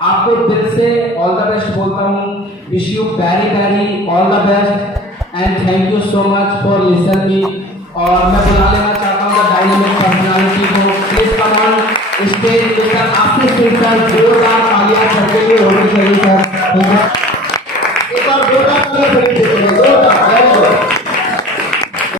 आपको दिल से ऑल द बेस्ट बोलता हूँ। Wish you very very all the best and thank you so much for listen me. और मैं बुला लेना चाहता हूँ द डायनामिक पर्सनालिटी को। Please come on stage mister Ashish Singh sir. जोरदार तालियां सबके लिए होनी चाहिए सर। एक बार जोरदार तालियां